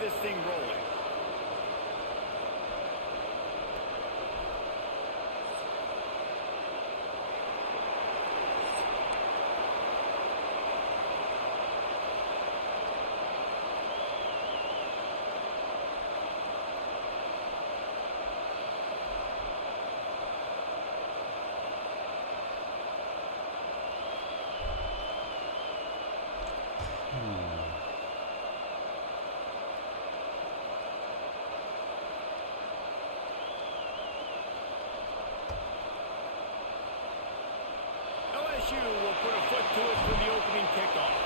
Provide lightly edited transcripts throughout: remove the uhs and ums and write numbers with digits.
this thing rolling. LSU will put a foot to it for the opening kickoff.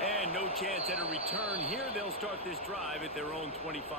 And no chance at a return here. They'll start this drive at their own 25.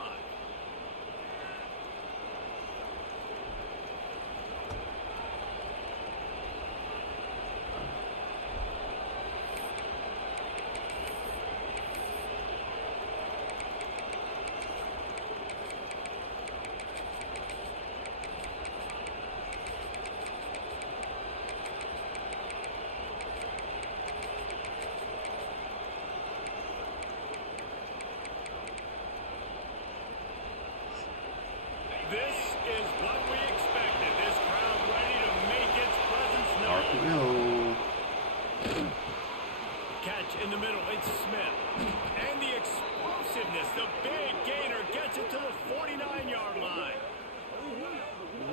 This is what we expected. This crowd ready to make its presence known. Catch in the middle. It's Smith. And the explosiveness. The big gainer gets it to the 49-yard line.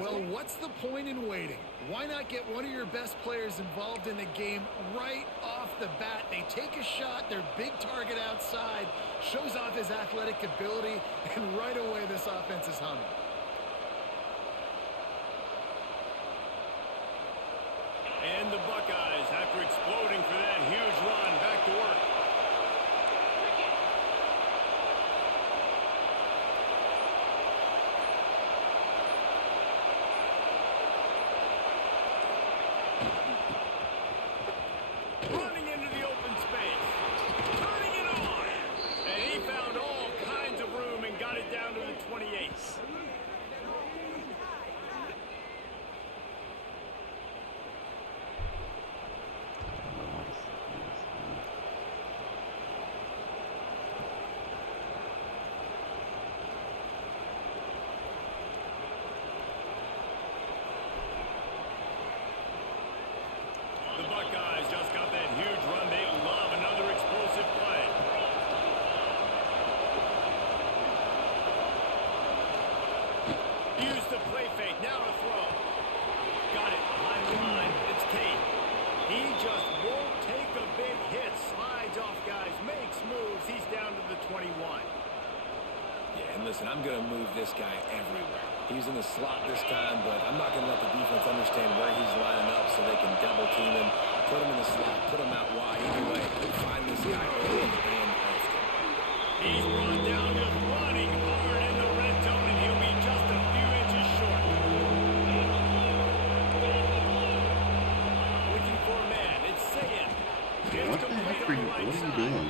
Well, what's the point in waiting? Why not get one of your best players involved in the game right off the bat? They take a shot, their big target outside, shows off his athletic ability, and right away this offense is humming. And the Buckeyes, after exploding for that huge run, back to work. Running into the open space. Turning it on. And he found all kinds of room and got it down to the 28. The Buckeyes just got that huge run. They love another explosive play. Use the play fake. Now to throw. Got it behind the line. It's Tate. He just won't take a big hit. Slides off guys. Makes moves. He's down to the 21. Yeah, and listen, I'm going to move this guy everywhere. He's in the slot this time, but I'm not going to let the defense understand where he's lining up so they can double team him, put him in the slot, put him out wide. Either way, find this guy early and often. He's brought down just running hard in the red zone, and he'll be just a few inches short. Looking for a man. It's Sayin. What the heck are you, what are you doing?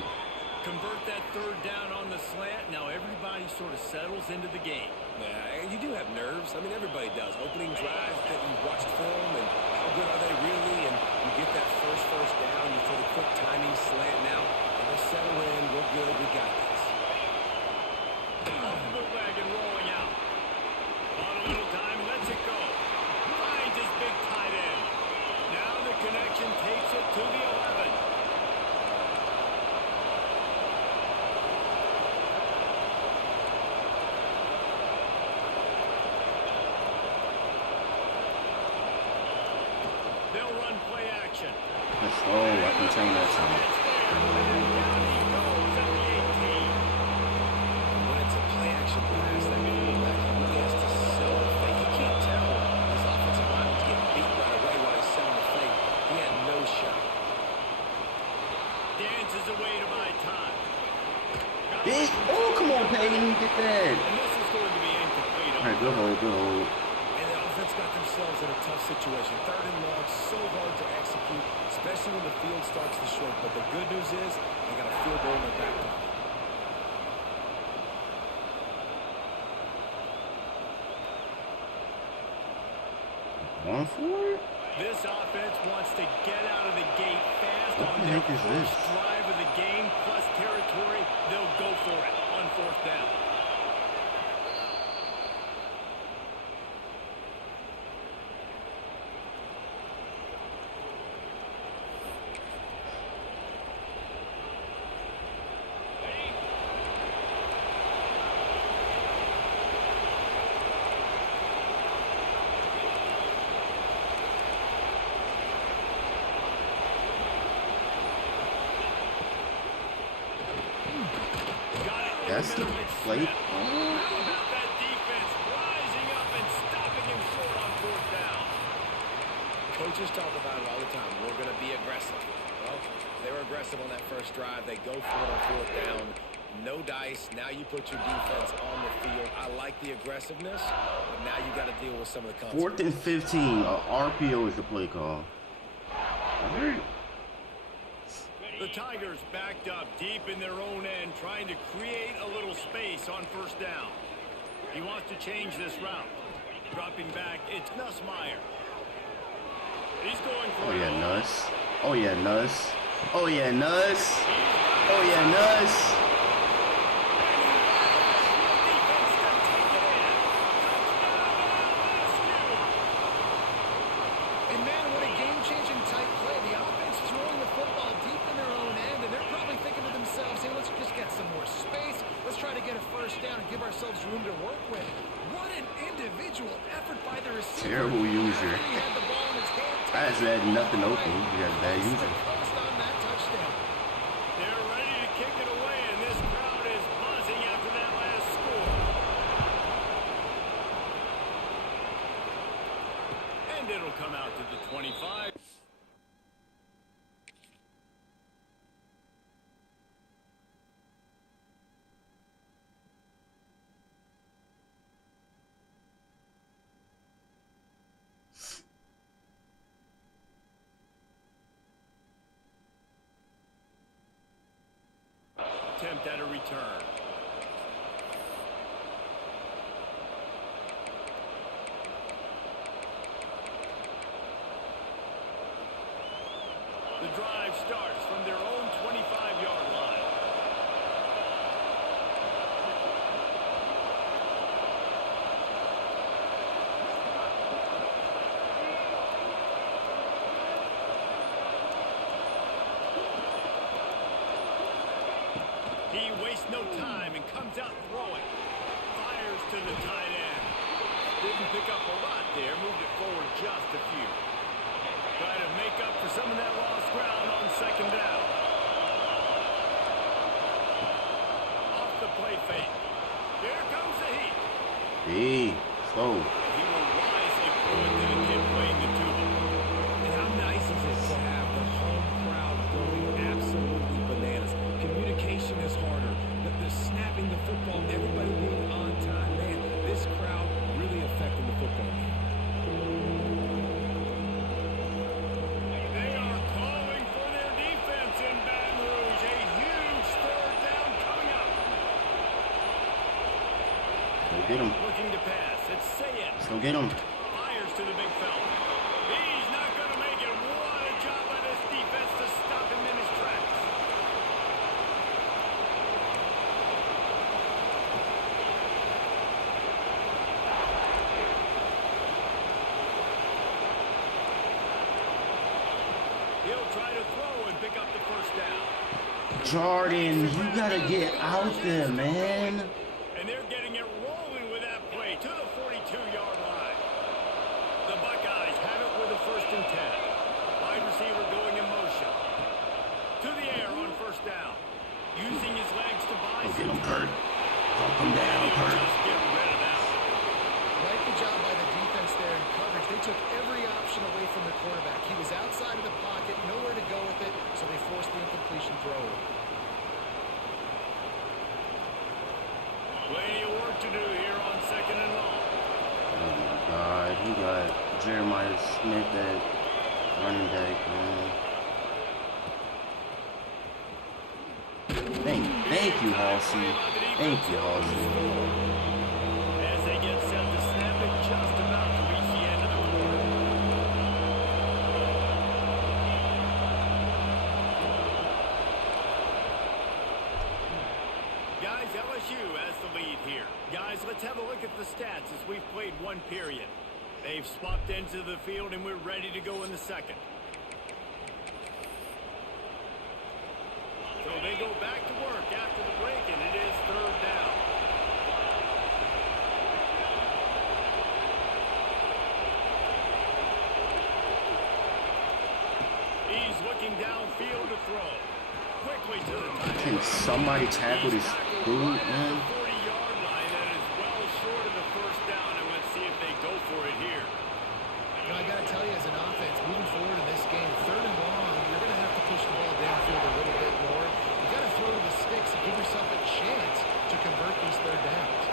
Convert that third down on the slant. Now everybody sort of settles into the game. Yeah, you do have nerves. I mean, everybody does. Opening drive, that you watch film, and how good are they really? And you get that first down. You throw the quick timing slant now. And they settle in. We're good. We got this. Off the bootleg and rolling out. On a little time, lets it go. Finds his big tight end. Now the connection takes it to the 11. They'll run play action. That's slow. I can tell you that's slow. When it's a play action pass, that quarterback really has to sell the fake. You can't tell his offensive line was getting beat right away while he's selling the fake. He had no shot. Dances away to buy time. Oh, come on, Peyton. Get that. And this is going to be incomplete. All right, good hold, good hold. And the offense got themselves in a tough situation. Third and long, so hard to execute, especially when the field starts to shrink. But the good news is they got a field goal in their back pocket. Going for it? This offense wants to get out of the gate fast What on the their heck is first this? drive of the game, plus territory. They'll go for it on 4th down. That's the plate. How about that defense rising up and stopping him short on 4th down? Coaches talk about it all the time. We're going to be aggressive. Well, they were aggressive on that first drive. They go for it on 4th down. No dice. Now you put your defense on the field. I like the aggressiveness, but now you got to deal with some of the consequences. 4th and 15. RPO is the play call. The Tigers backed up deep in their own end, trying to create a little space on 1st down. He wants to change this route. Dropping back, it's Nussmeier. He's going for Oh it. yeah, Nuss. Oh yeah, Nuss. Oh yeah, Nuss. Oh yeah, Nuss. And man, what a game-changing type play. The offense is rolling the football deep in their own end, and they're probably thinking to themselves, hey, let's just get some more space. Let's try to get a 1st down and give ourselves room to work with. What an individual effort by the receiver. Terrible user. He had the ball in his hand. I just had nothing open. You got a bad He's user. the coast on that touchdown. They're ready to kick it away, and this crowd is buzzing after that last score. And it'll come out to the 25. Attempt at a return. The drive starts from their own 25-yard line. He wastes no time and comes out throwing. Fires to the tight end. Didn't pick up a lot there. Moved it forward just a few. Try to make up for some of that lost ground on 2nd down. Off the play fake. Here comes the heat. Hey, slow. He will wisely throw it to the kid playing the tuba. And how nice is it to have the home crowd going absolutely bananas? Communication is harder. The snapping the football, everybody being on time. Man, this crowd really affecting the football game. They are calling for their defense in Baton Rouge. A huge 3rd down coming up. Go get him. Looking to pass. It's Sayed. Let's go get him. Fires to the big fella. He's not going to make it. What a job by this defense to stop him in his tracks. He'll try to throw and pick up the 1st down. Jordan, you gotta get out there, man. And they're getting it rolling with that play to the 42-yard line. The Buckeyes have it with a 1st and 10. Wide receiver going in motion. To the air on 1st down. Using his legs to buy Go get some him, time. Kurt. Talk him down, He'll Kurt. just get rid of that. Right, good job by the defense there in coverage. They took every option away from the quarterback. He was outside of the pocket, nowhere to go with it, so they forced the incompletion throw. Plenty of work to do here on 2nd and long. Oh my God, he got Jeremiah Smith at running back, man. Thank you, Halsey. Thank you, Halsey. As they get set to snap it, just about to reach the end of the quarter. LSU has the lead here. Guys, let's have a look at the stats as we've played one period. They've swapped into the field, and we're ready to go in the second. So they go back to work after the break, and it is third down. He's looking downfield to throw. Quickly to the tight end. Can somebody tackle this dude, man? 40-yard line that is well short of the first down, and let's see if they go for it here. You know, I got to tell you, as an offense, moving forward in this game, third and long, you're going to have to push the ball downfield a little bit more. You got to throw to the sticks and give yourself a chance to convert these third downs.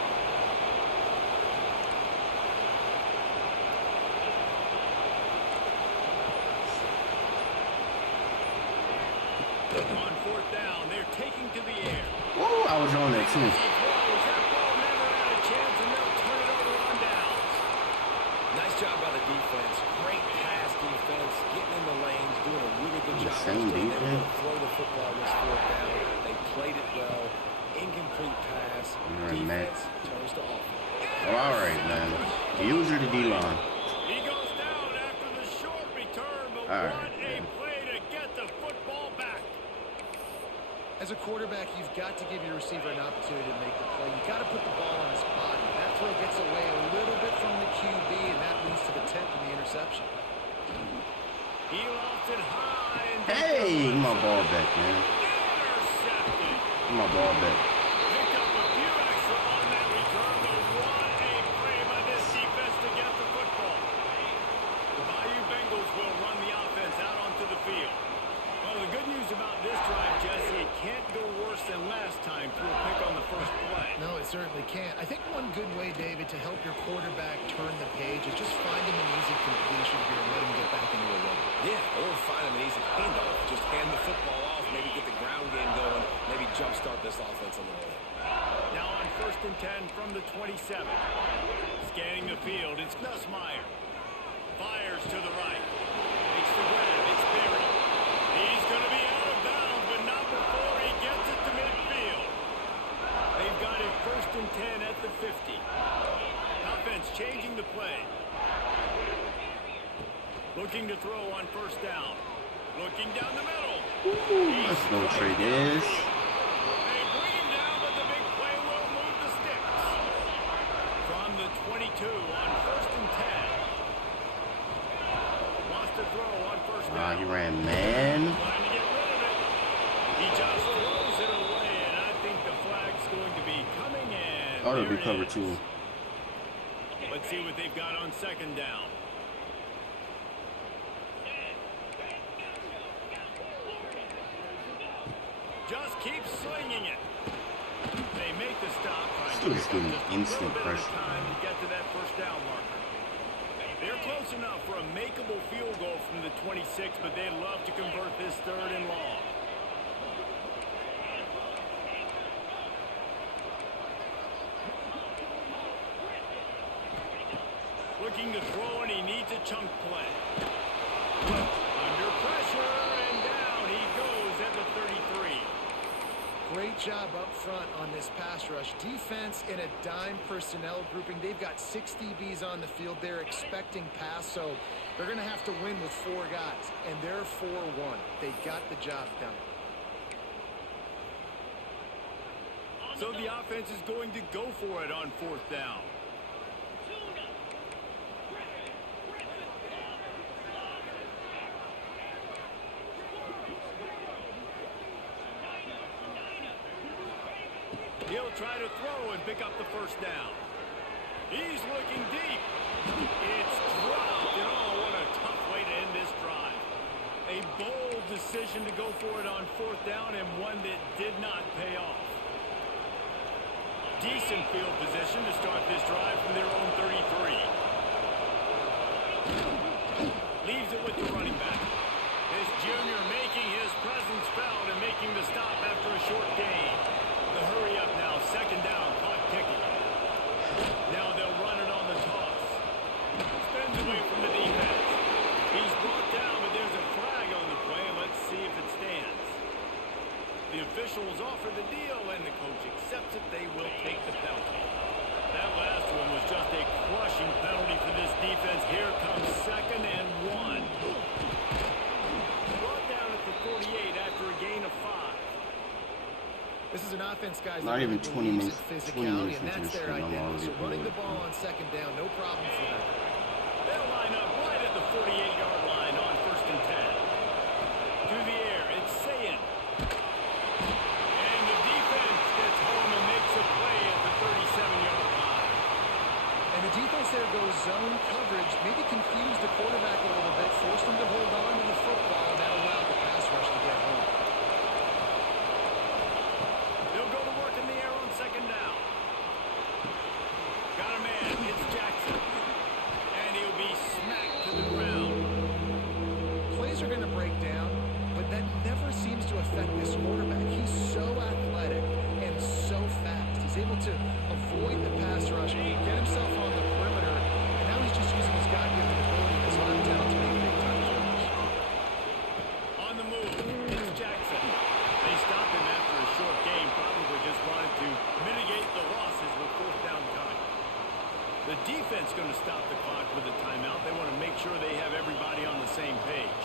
On fourth down, they're taking to the air. Whoa, I was on that too. As he throws, that ball never had a chance, and they'll turn it over on downs. Nice job by the defense. Great pass defense, getting in the lanes, doing a really good job. Same They were defense. able to throw the football this fourth down. They played it well. Incomplete pass. Alright, Matt. Defense turns to offense. Oh, all right, man. Usually the D-line. He goes down after the short return, but All right, what a play to get the football back. As a quarterback, you've got to give your receiver an opportunity to make the play. You've got to put the ball on his body. That throw gets away a little bit from the QB, and that leads to the 10th and the interception. He lofts it high. And Hey, get my ball back, man. intercepted. Get my ball back. Picked up a few extra on that return, but what a play by this defense to get the football. The Bayou Bengals will run the offense out onto the field. Well, the good news about this drive, Jesse, it can't go worse than last time through a pick on the first play. No, it certainly can't. I think one good way, David, to help your quarterback turn the page is just find him an easy completion here and let him get back into a rhythm. Yeah, or find him an easy handoff. Just hand the football off, maybe get the ground game going, maybe jumpstart this offense a little bit. Now on 1st and 10 from the 27. Scanning the field, it's Nussmeier. Fires to the right. Makes the grab, it's Berry. He's going to be out of bounds, but not before he gets it to midfield. They've got it 1st and 10 at the 50. Offense changing the play. Looking to throw on 1st down. Looking down the middle. Let's go, Trey Diz. They bring him down, but the big play will move the sticks. From the 22 on 1st and 10. Wants to throw on 1st down. He ran man. Trying to get rid of it. He just throws it away, and I think the flag's going to be coming in. Oh, it'll There be it cover is. 2. Let's see what they've got on 2nd down. Just keep slinging it. They make the stop. Still just giving Just a instant little bit of pressure. time to get to that 1st down marker. They're close enough for a makeable field goal from the 26, but they'd love to convert this 3rd and long. Looking to throw, and he needs a chunk play. Under pressure, and down he goes at the 33. Great job up front on this pass rush. Defense in a dime personnel grouping. They've got 6 DBs on the field. They're expecting pass, so they're going to have to win with 4 guys, and they're 4-1. They got the job done. So the offense is going to go for it on 4th down. He'll try to throw and pick up the 1st down. He's looking deep. It's dropped. And oh, what a tough way to end this drive. A bold decision to go for it on 4th down, and one that did not pay off. Decent field position to start this drive from their own 33. Leaves it with the running back. This junior making his presence felt and making the stop after a short gain. The hurry up now, 2nd down, clock ticking. Now they'll run it on the toss. Spins away from the defense. He's brought down, but there's a flag on the play. Let's see if it stands. The official officials offer the deal, and the coach accepts it. They will take the penalty. That last one was just a crushing penalty for this defense. Here comes 2nd and 1. Brought down at the 48 after a gain of 5. This is an offense, guys. Not even 20 minutes. 20 minutes And into that's the their stream, I'm identity. So already running the bored. ball on 2nd down, no problem for them. They'll line up right at the 48-yard line on 1st and 10. Through the air, it's Sayin. And the defense gets home and makes a play at the 37-yard line. And the defense there goes zone coverage, maybe confused the quarterback a little bit, forced him to hold on to the football, and that allowed the pass rush to get home. They'll go to work in the air on 2nd down. Got a man, it's Jackson. And he'll be smacked to the ground. Plays are going to break down, but that never seems to affect this quarterback. He's so athletic and so fast. He's able to avoid the pass rush, get himself on the perimeter, and now he's just using his God-given ability, his arm talent to make big-time throws. On the move, it's Jackson. They stop him after a short game, probably just wanted to mitigate the losses with 4th down coming. The defense going to stop the clock with a timeout. They want to make sure they have everybody on the same page.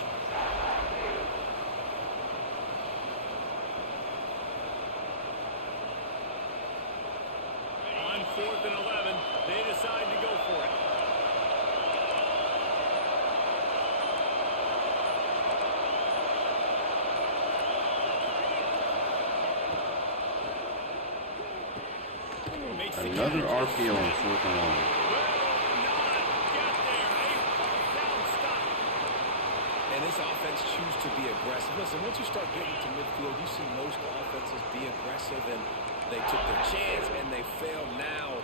On 4th and 11, they decide to go for it. Makes the Another catch. RPO on 4th and 1. Will not get there. A fourth down stop. And this offense choose to be aggressive. Listen, once you start getting to midfield, you see most offenses be aggressive, and they took their chance, and they failed now.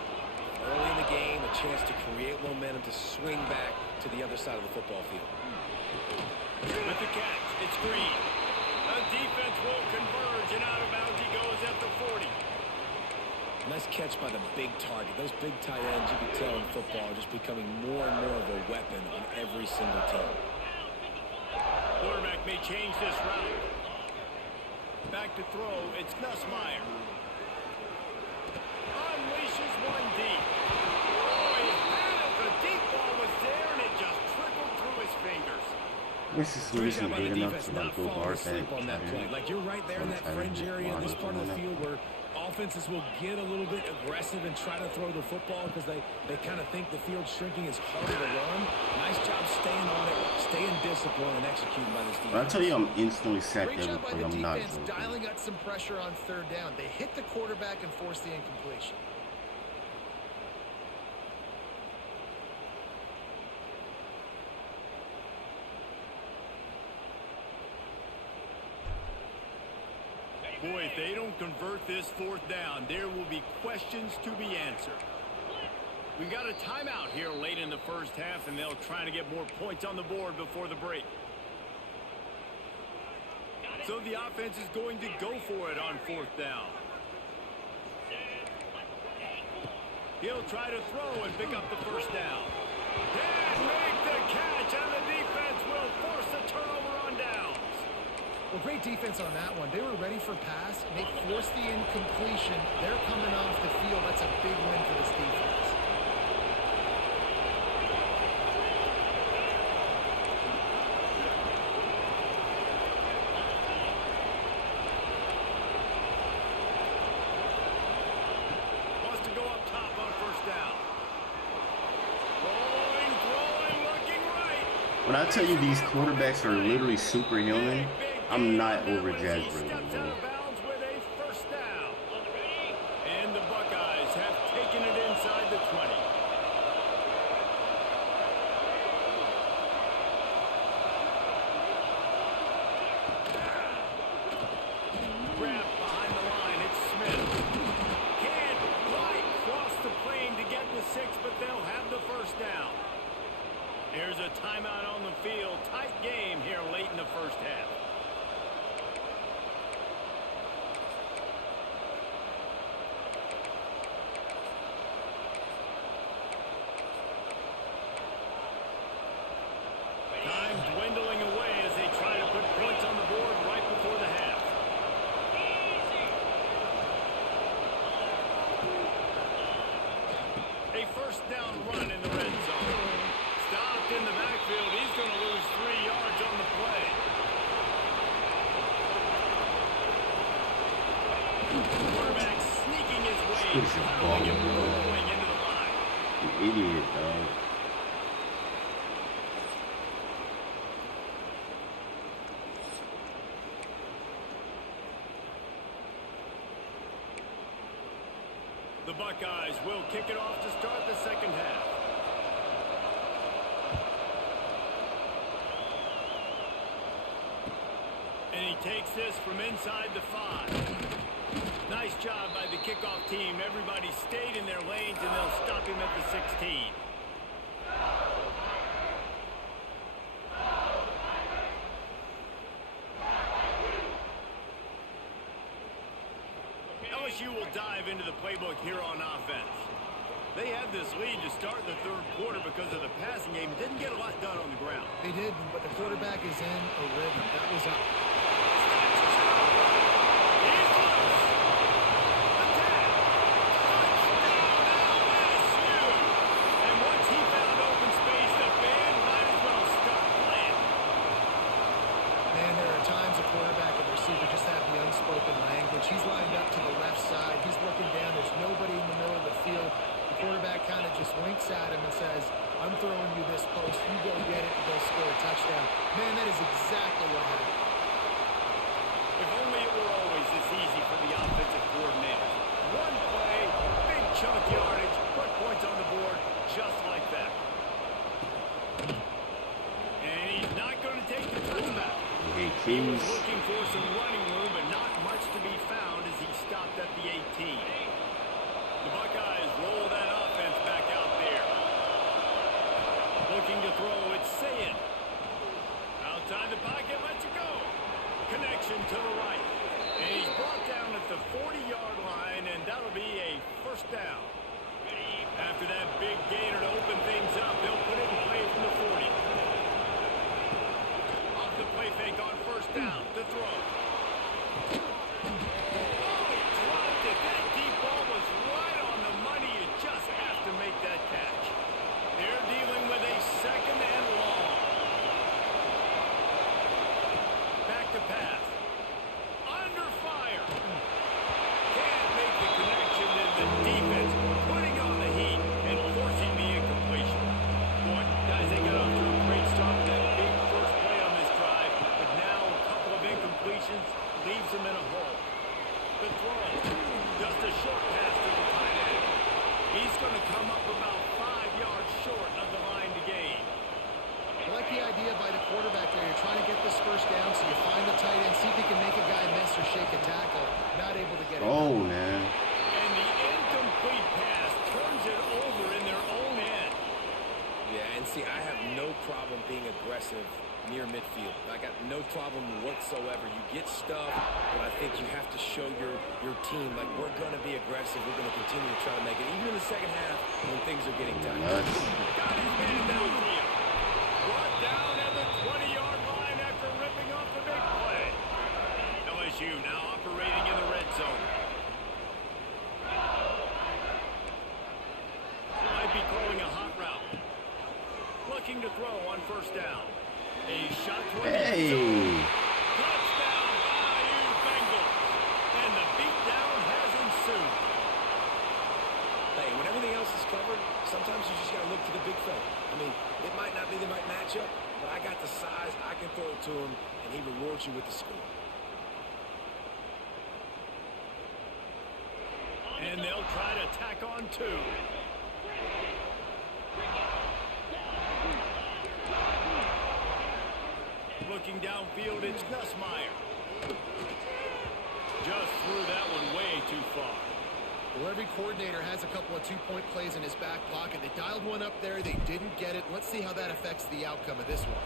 Early in the game, a chance to create momentum, to swing back to the other side of the football field. With the catch, it's Green. The defense will converge, and out of bounds he goes at the 40. Nice catch by the big target. Those big tight ends, you can tell in football, are just becoming more and more of a weapon on every single team. Quarterback may change this route. Back to throw, it's Nussmeier. Unleashes one deep. Oh, he had it. The deep ball was there, and it just trickled through his fingers. This is Great losing job by the big enough defense to not like go falling bar asleep back. on that play. Like, you're right there in that fringe area, in this part of the field where offenses will get a little bit aggressive and try to throw the football because they kind of think the field's shrinking is harder to run. Nice job staying on it, staying disciplined, and executing by this defense. When I tell you I'm instantly sacked Great every job by play, the I'm not defense joking. dialing up some pressure on 3rd down. They hit the quarterback and forced the incompletion. Boy, if they don't convert this 4th down, there will be questions to be answered. We got a timeout here late in the 1st half, and they'll try to get more points on the board before the break. So the offense is going to go for it on 4th down. He'll try to throw and pick up the 1st down. And make the catch, and the defense will force a turnover on downs. Well, great defense on that one. They were ready for pass, and they forced the incompletion. They're coming off the field. That's a big win for this defense. Wants to go up top on 1st down. Rolling, throwing, looking right. When I tell you these quarterbacks are literally superhuman, I'm not Big over-exaggerating, steps bro. out of bounds with a 1st down. And the Buckeyes have taken it inside the 20. Grab behind the line, it's Smith. Can't quite cross the plane to get the 6, but they'll have the 1st down. Here's a timeout on the field. Tight game here late in the 1st half. He's a tunneling and baller, bro. rolling into the line. You idiot, dog. The Buckeyes will kick it off to start the second half. And he takes this from inside the 5. Nice job by the kickoff team. Everybody stayed in their lanes, and they'll stop him at the 16. LSU will dive into the playbook here on offense. They had this lead to start the third quarter because of the passing game. Didn't get a lot done on the ground. They did, but the quarterback is in a rhythm. That was up. He's close. Attack. Touchdown, LSU. And once he found open space, the band might as well start playing. Man, there are times a quarterback and receiver just have the unspoken language. He's lined up to the left side. He's looking down. There's nobody in the middle of the field. The quarterback kind of just winks at him and says, I'm throwing you this post. You go get it and go score a touchdown. Man, that is exactly what happened. If only it were always this easy for the offensive coordinators. One play, big chunk yardage, put points on the board just like that. And he's not going to take the touchback. Hey, He was Keys. looking for some running room, but not much to be found as he stopped at the 18. The Buckeyes roll that offense back out there. Looking to throw, it's Sayin. Outside the pocket, lets it go. Connection to the right. And he's brought down at the 40-yard line, and that'll be a first down. After that big gainer to open things up, they'll put it in play from the 40. Off the play fake on first down, the throw. Oh, he dropped it. That deep ball was right on the money. You just have to make that catch. They're dealing with a second and long. Back to pass. Under fire. Can't make the connection, and the defense putting on the heat and forcing the incompletion. Boy, guys, they got off to a great start with that big first play on this drive, but now a couple of incompletions leaves them in a hole. The throw, just a short pass to the tight end. He's going to come up about 5 yards short of the line to gain. I like the idea by the quarterback there. You're trying to get this first down, so you find the tight end, see if he can make a guy miss or shake a tackle. Not able to get it. Oh, man. And the incomplete pass turns it over in their own end. Yeah, and see, I have no problem being aggressive near midfield. I got no problem whatsoever. You get stuff, but I think you have to show your team, like, we're going to be aggressive. We're going to continue to try to make it, even in the second half when things are getting tight. Nuts. Got his man downfield. Brought down at the 20-yard line after ripping off the big play. LSU now operating in the red zone. Might be throwing a hot route. Looking to throw on first down. A shot toward the end zone. Hey. Touchdown, Bayou Bengals. And the beatdown has ensued. Hey, when everything else is covered, sometimes you just got to look to the big fella. I mean, it might not be the right matchup, but I got the size, I can throw it to him, and he rewards you with the score. And they'll try to tack on two. Looking downfield, it's Nussmeier. Just threw that one way too far. Well, every coordinator has a couple of two-point plays in his back pocket. They dialed one up there. They didn't get it. Let's see how that affects the outcome of this one.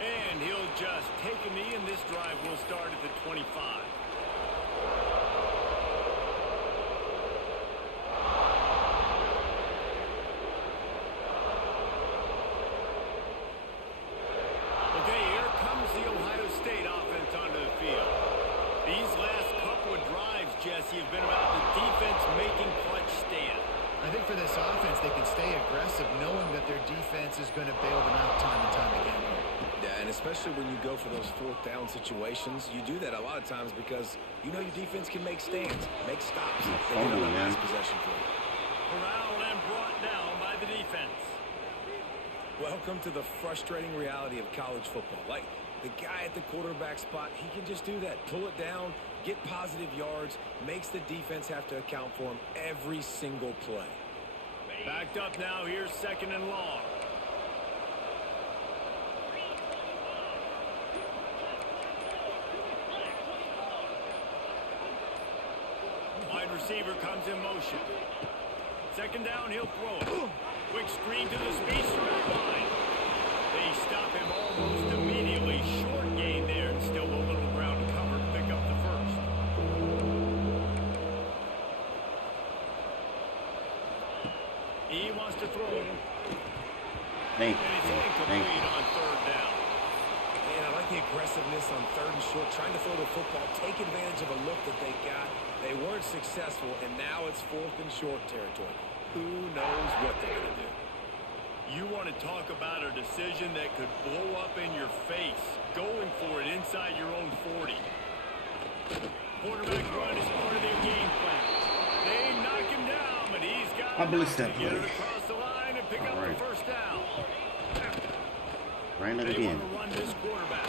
And he'll just take a knee, and this drive will start at the 25. Okay, here comes the Ohio State offense onto the field. These last couple of drives, Jesse, have been about the defense making clutch stand. I think for this offense, they can stay aggressive knowing that their defense is going to bail them out time and time again. Yeah, and especially when you go for those fourth down situations, you do that a lot of times because you know your defense can make stands, make stops. They get on that last possession for you. Corralled and brought down by the defense. Welcome to the frustrating reality of college football. Like, the guy at the quarterback spot, he can just do that. Pull it down, get positive yards, makes the defense have to account for him every single play. Backed up now, here's 2nd and long. Wide receiver comes in motion. 2nd down, he'll throw it. Quick screen to the speedster at line. They stop him almost immediately. Short gain there, and still a little ground cover to pick up the first. He wants to throw it. Thank And it's you. incomplete on 3rd down. Man, I like the aggressiveness on 3rd and short, trying to throw the football, take advantage of a look that they got. They weren't successful, and now it's 4th and short territory. Who knows what they're going to do? You want to talk about a decision that could blow up in your face, going for it inside your own 40. Quarterback run is part of their game plan. They knock him down, but he's got I believe to that get it play. across the line and pick up the first down. Ran it They again. want to run this quarterback.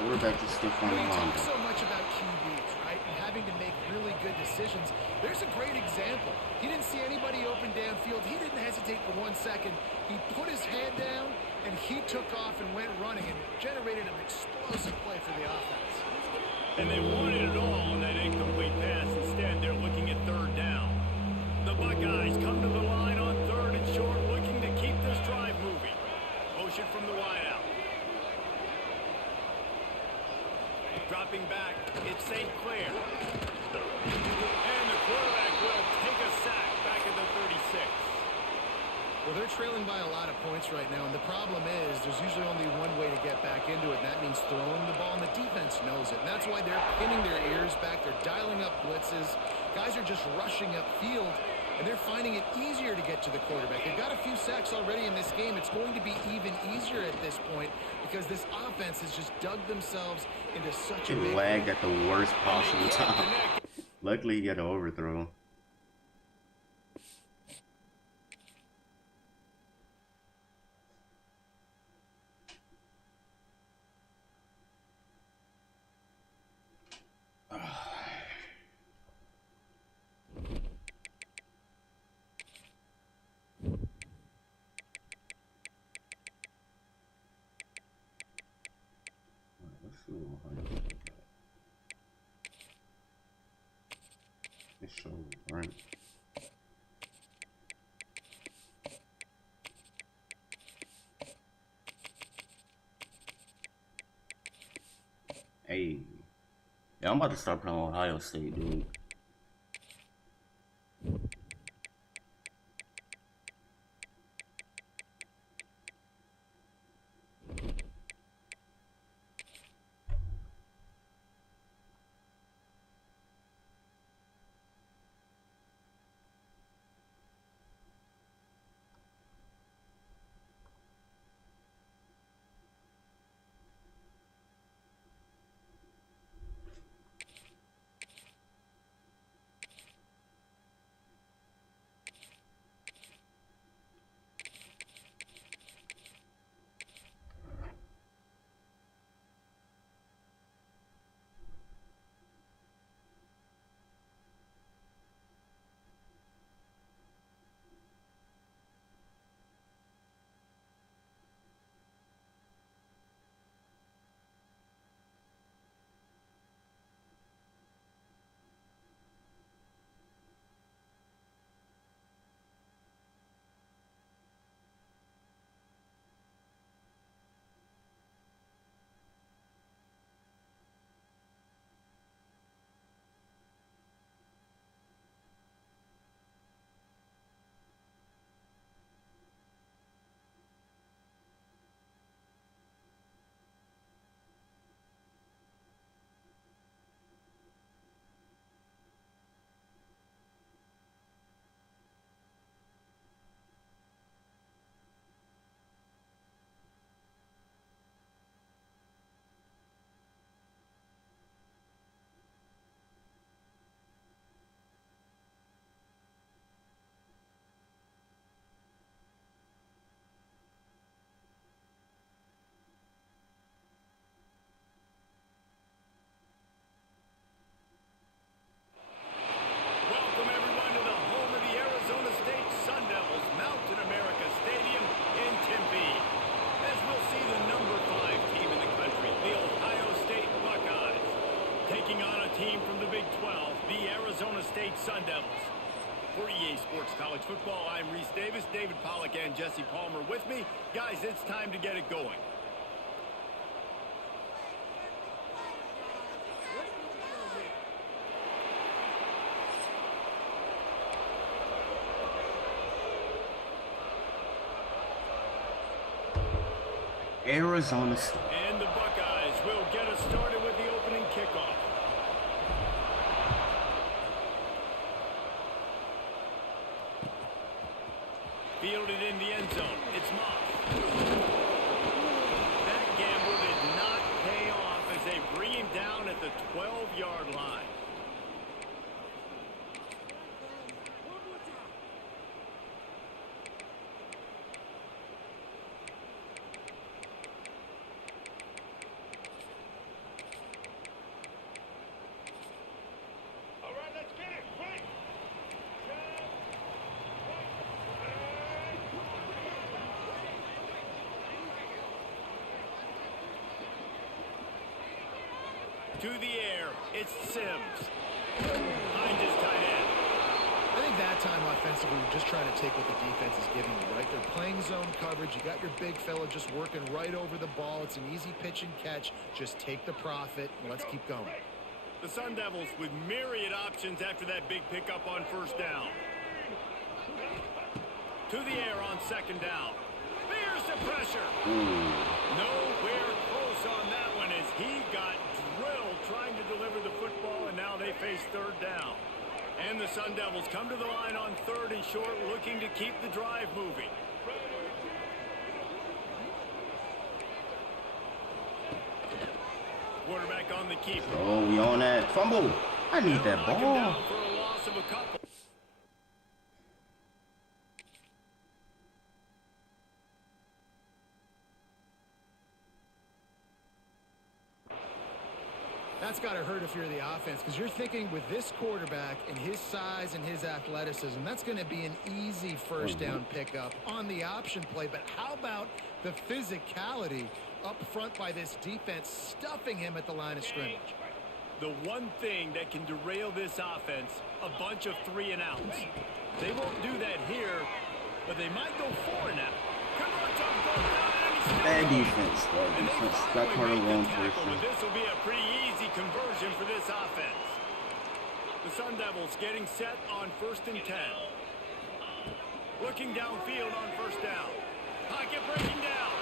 Quarterback is stiff on the We line. talk so much about QBs, right? And having to make really good decisions. There's a great example. He didn't see anybody open downfield. He didn't hesitate for 1 second. He put his head down, and he took off and went running and generated an explosive play for the offense. And they wanted it all on that incomplete pass. Instead, they're looking at 3rd down. The Buckeyes come to the line on 3rd and short, looking to keep this drive moving. Motion from the wide out. Dropping back, it's St. Clair. And the quarterback will take a sack back at the 36. Well, they're trailing by a lot of points right now, and the problem is there's usually only one way to get back into it, and that means throwing the ball, and the defense knows it. And that's why they're pinning their ears back. They're dialing up blitzes. Guys are just rushing upfield, and they're finding it easier to get to the quarterback. They've got a few sacks already in this game. It's going to be even easier at this point because this offense has just dug themselves into such a big Lagged at the worst possible time. Luckily, he got an overthrow. This show, right? Hey, yeah, I'm about to start playing Ohio State, dude. team from the Big 12, the Arizona State Sun Devils. For EA Sports College Football, I'm Reese Davis, David Pollack, and Jesse Palmer with me. Guys, it's time to get it going. Arizona State. And the Buckeyes will get us started with the opening kickoff. Fielded in the end zone. It's Moss. That gamble did not pay off as they bring him down at the 12-yard line. To the air, it's Sims. Behind his tight end. I think that time offensively, we're just trying to take what the defense is giving you, right? They're playing zone coverage. You got your big fella just working right over the ball. It's an easy pitch and catch. Just take the profit. Let's keep going. The Sun Devils with myriad options after that big pickup on first down. To the air on second down. There's the pressure. Nowhere close on that one as he got drilled trying to deliver the football, and now they face third down. And the Sun Devils come to the line on third and short, looking to keep the drive moving. Quarterback on the keeper. Oh, we on that fumble. I need that Knock him ball. down for a loss of a couple. That's got to hurt if you're the offense, because you're thinking with this quarterback and his size and his athleticism, that's going to be an easy first down pickup on the option play. But how about the physicality up front by this defense, stuffing him at the line of scrimmage? The one thing that can derail this offense, a bunch of 3-and-outs. They won't do that here, but they might go 4-and-out. Converts on fourth down, and he's still Bad going. defense. Bad And they defense. Got finally caught in make wrong the tackle, person. but this will be a pretty easy conversion for this offense. The Sun Devils getting set on 1st and 10. Looking downfield on first down. Pocket breaking down.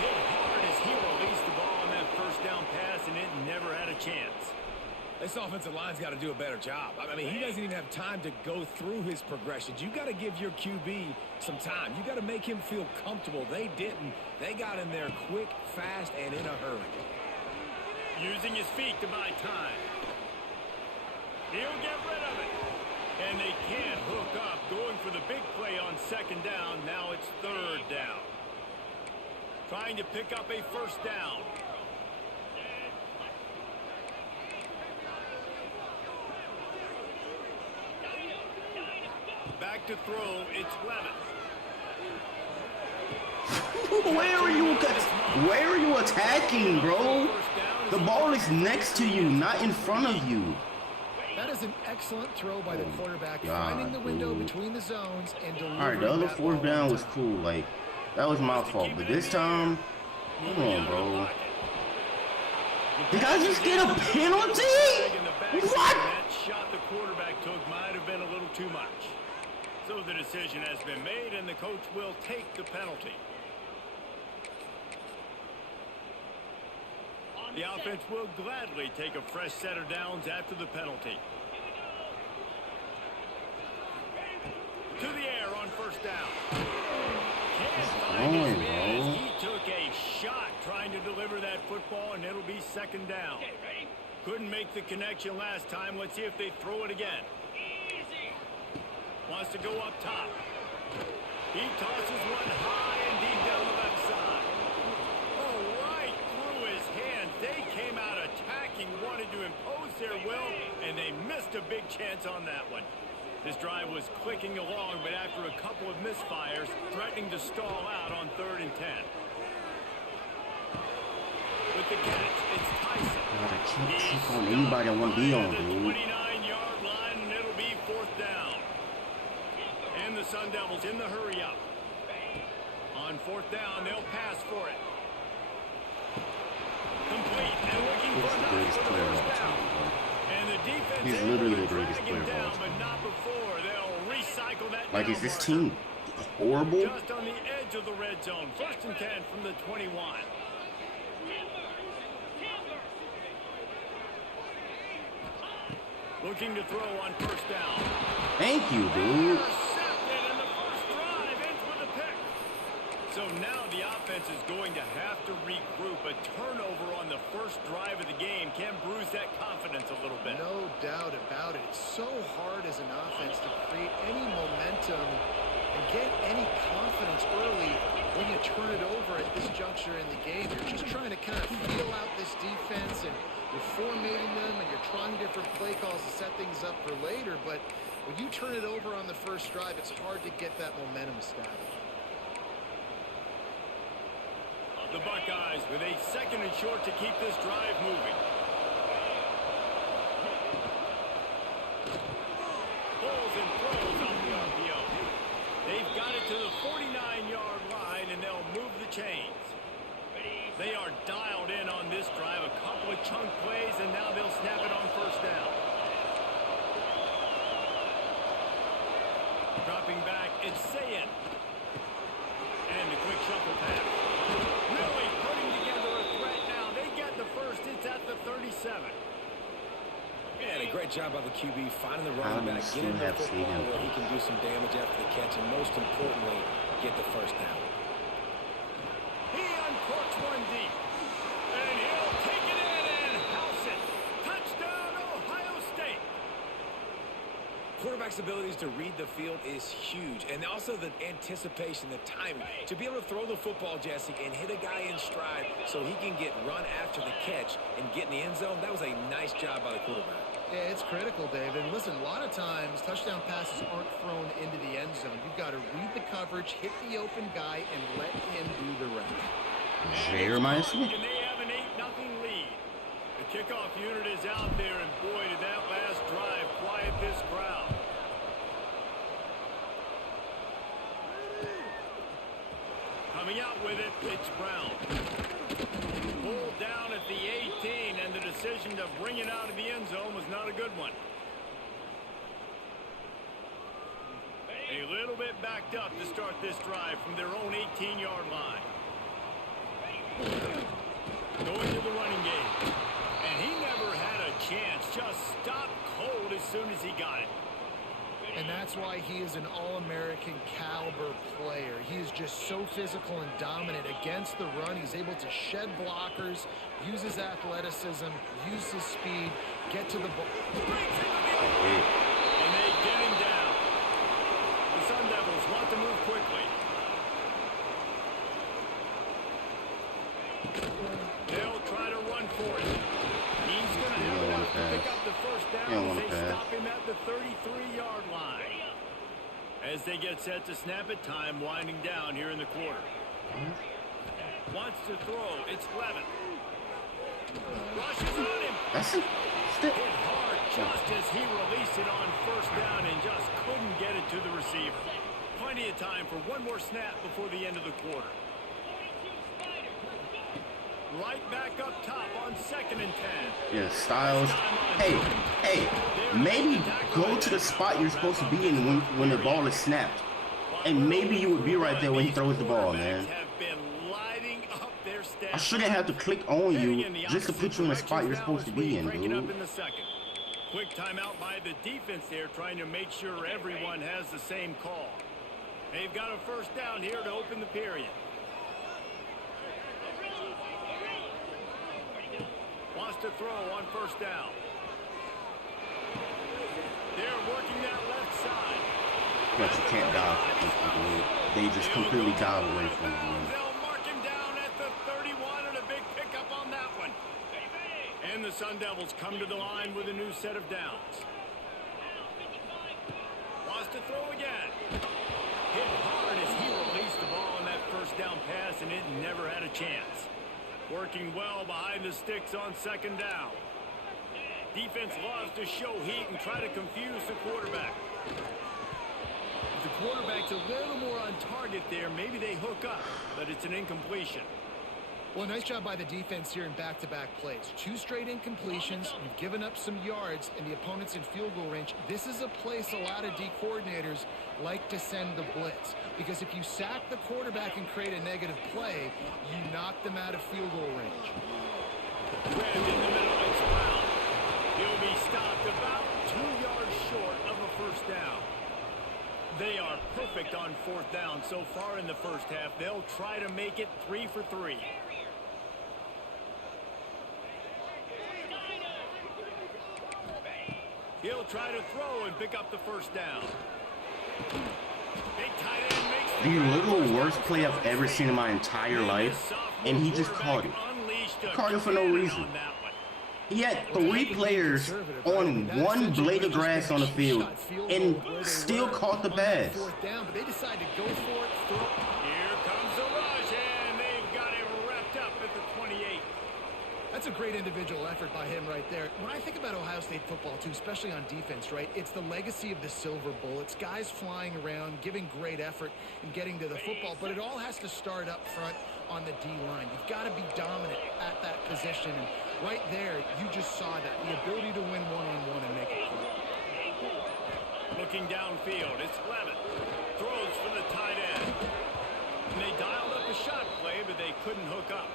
Hit hard as he released the ball on that first down pass, and it never had a chance. This offensive line's got to do a better job. I mean, he doesn't even have time to go through his progressions. You got to give your QB some time. You got to make him feel comfortable. They didn't. They got in there quick, fast, and in a hurry. Using his feet to buy time. He'll get rid of it. And they can't hook up. Going for the big play on second down. Now it's third down. Trying to pick up a first down. Back to throw. It's Levis. Where are you attacking, bro? The ball is next to you, not in front of you. That is an excellent throw by the quarterback, finding the window between the zones and delivering. All right, the other that fourth ball down on was time. cool. Like, that was my fault. But this time, come on, bro. Did I just get a penalty? What? That shot the quarterback took might have been a little too much. So the decision has been made, and the coach will take the penalty. The offense will gladly take a fresh set of downs after the penalty. To the air on first down. Can't find his man as he took a shot trying to deliver that football, and it'll be second down. Couldn't make the connection last time. Let's see if they throw it again. Wants to go up top. He tosses one high and deep down the left side. Oh, right through his hands. They came out attacking, wanted to impose their will, and they missed a big chance on that one. This drive was clicking along, but after a couple of misfires, threatening to stall out on 3rd and 10. With the catch, it's Tyson. God, I can't click on anybody I want to be on, dude. 29-yard line, and it'll be 4th down. And the Sun Devils in the hurry up. On 4th down, they'll pass for it. Complete and looking He's for the enough greatest for the player of all first down. time, bro. And the defense He's able literally to the greatest drag him player of all down, but time. not before. They'll recycle that Like, down is this marker. team horrible? Just on the edge of the red zone. 1st and 10 from the 21. Looking to throw on 1st down. Thank you, dude. Intercepted, and the first drive ends with a pick. So now the offense is going to have to regroup. A turnover on the first drive of the game can bruise that confidence a little bit. No doubt about it. It's so hard as an offense to create any momentum and get any confidence early when you turn it over at this juncture in the game. You're just trying to kind of feel out this defense, and you're formatting them, and you're trying different play calls to set things up for later. But when you turn it over on the first drive, it's hard to get that momentum established. The Buckeyes with a 2nd and short to keep this drive moving. Pulls and throws off the RPO. They've got it to the 49-yard line, and they'll move the chains. They are dialed in on this drive. A couple of chunk plays, and now they'll snap it on 1st down. Dropping back, it's Sayin. And the quick shuffle pass. Really putting together a threat now. They get the first. It's at the 37. Yeah, and a great job by the QB finding the running back, still getting the have football seen him. where he can do some damage after the catch, and most importantly, get the 1st down. He uncorks one deep. And he'll take it in and house it. Touchdown, Ohio State. Quarterback's abilities to read the field is huge, and also the anticipation, the timing. To be able to throw the football, Jesse, and hit a guy in stride so he can get run after the catch and get in the end zone, that was a nice job by the quarterback. Yeah, it's critical, David. And listen, a lot of times touchdown passes aren't thrown into the end zone. You've got to read the coverage, hit the open guy, and let him do the rest. Jay reminds me. And they have an 8-0 lead. The kickoff unit is out there, and boy, did that last drive quiet this crowd. Coming out with it, it's Brown. Pulled down at the 18, and the decision to bring it out of the end zone was not a good one. A little bit backed up to start this drive from their own 18-yard line. Going to the running game. And he never had a chance. Just stopped cold as soon as he got it. And that's why he is an All-American caliber player. He is just so physical and dominant against the run. He's able to shed blockers, use his athleticism, use his speed, get to the ball. And they get him down. The Sun Devils want to move quickly. They'll try to run for it. He's going to have enough to pick up the first down as they stop him at the 33-yard line. As they get set to snap it, time winding down here in the quarter. Wants to throw. It's Levin. Rushes on him. Hit hard just as he released it on 1st down and just couldn't get it to the receiver. Plenty of time for one more snap before the end of the quarter. Right back up top on 2nd and 10. Yeah, Styles. Hey, maybe go to the spot you're supposed to be in when the ball is snapped. And maybe you would be right there when he throws the ball, man. I shouldn't have to click on you just to put you in the spot you're supposed to be in, dude. Quick timeout by the defense there, trying to make sure everyone has the same call. They've got a first down here to open the period. Wants to throw on 1st down. They're working that left side. But you can't dive. They just completely dive away from him. They'll mark him down at the 31, and a big pickup on that one. And the Sun Devils come to the line with a new set of downs. Wants to throw again. Hit hard as he released the ball on that 1st down pass, and it never had a chance. Working well behind the sticks on second down. Defense loves to show heat and try to confuse the quarterback. If the quarterback's a little more on target there, maybe they hook up, but it's an incompletion. Well, nice job by the defense here in back-to-back plays. 2 straight incompletions. You've given up some yards, and the opponent's in field goal range. This is a place a lot of D coordinators like to send the blitz, because if you sack the quarterback and create a negative play, you knock them out of field goal range. Grabbed in the middle, it's Brown. He'll be stopped about 2 yards short of a first down. They are perfect on fourth down so far in the first half. They'll try to make it 3 for 3. He'll try to throw and pick up the first down. Big tight end makes The little worst play I've ever seen in my entire life, and he just caught it. Caught it for no reason. He had 3 players on 1 blade of grass on the field and still caught the pass. But they decide to go for it. Here comes the rush, and they've got him wrapped up at the 28. That's a great individual effort by him right there. When I think about Ohio State football, too, especially on defense, right, it's the legacy of the silver bullets, guys flying around, giving great effort and getting to the football, but it all has to start up front on the D-line. You've got to be dominant at that position, and right there, you just saw that, the ability to win one-on-one and make it play. Looking downfield, it's Levitt. Throws for the tight end. And they dialed up a shot play, but they couldn't hook up.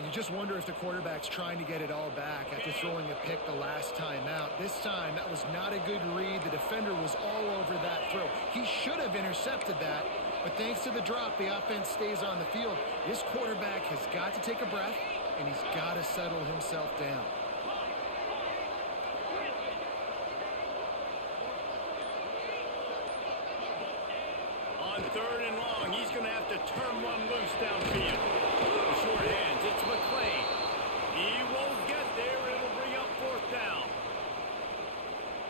You just wonder if the quarterback's trying to get it all back after throwing a pick the last time out. This time, that was not a good read. The defender was all over that throw. He should have intercepted that, but thanks to the drop, the offense stays on the field. This quarterback has got to take a breath, and he's got to settle himself down. On third and long, he's going to have to turn one loose downfield. Short hands, it's McClain. He won't get there. It'll bring up fourth down.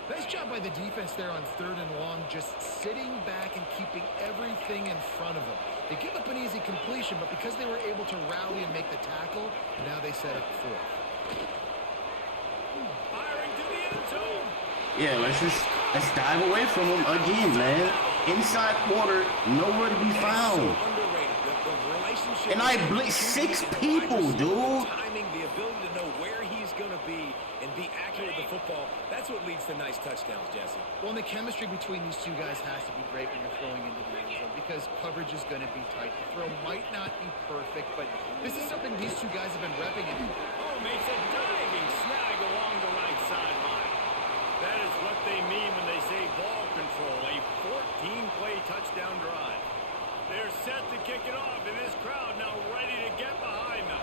Nice job by the defense there on third and long, just sitting back and keeping everything in front of them. They give up an easy completion, but because they were able to rally and make the tackle, now they set up fourth. Firing to the end zone. Yeah, let's dive away from him again, man. Inside quarter, nowhere to be found. And I blitzed 6 people, dude. Timing, the ability to know where he's going to be and be accurate with the football, that's what leads to nice touchdowns, Jesse. Well, and the chemistry between these two guys has to be great when you're throwing into the end zone because coverage is going to be tight. The throw might not be perfect, but this is something these two guys have been repping in. Oh, makes a diving snag along the right sideline. That is what they mean when they say ball control, a 14-play touchdown drive. They're set to kick it off, and this crowd now ready to get behind them.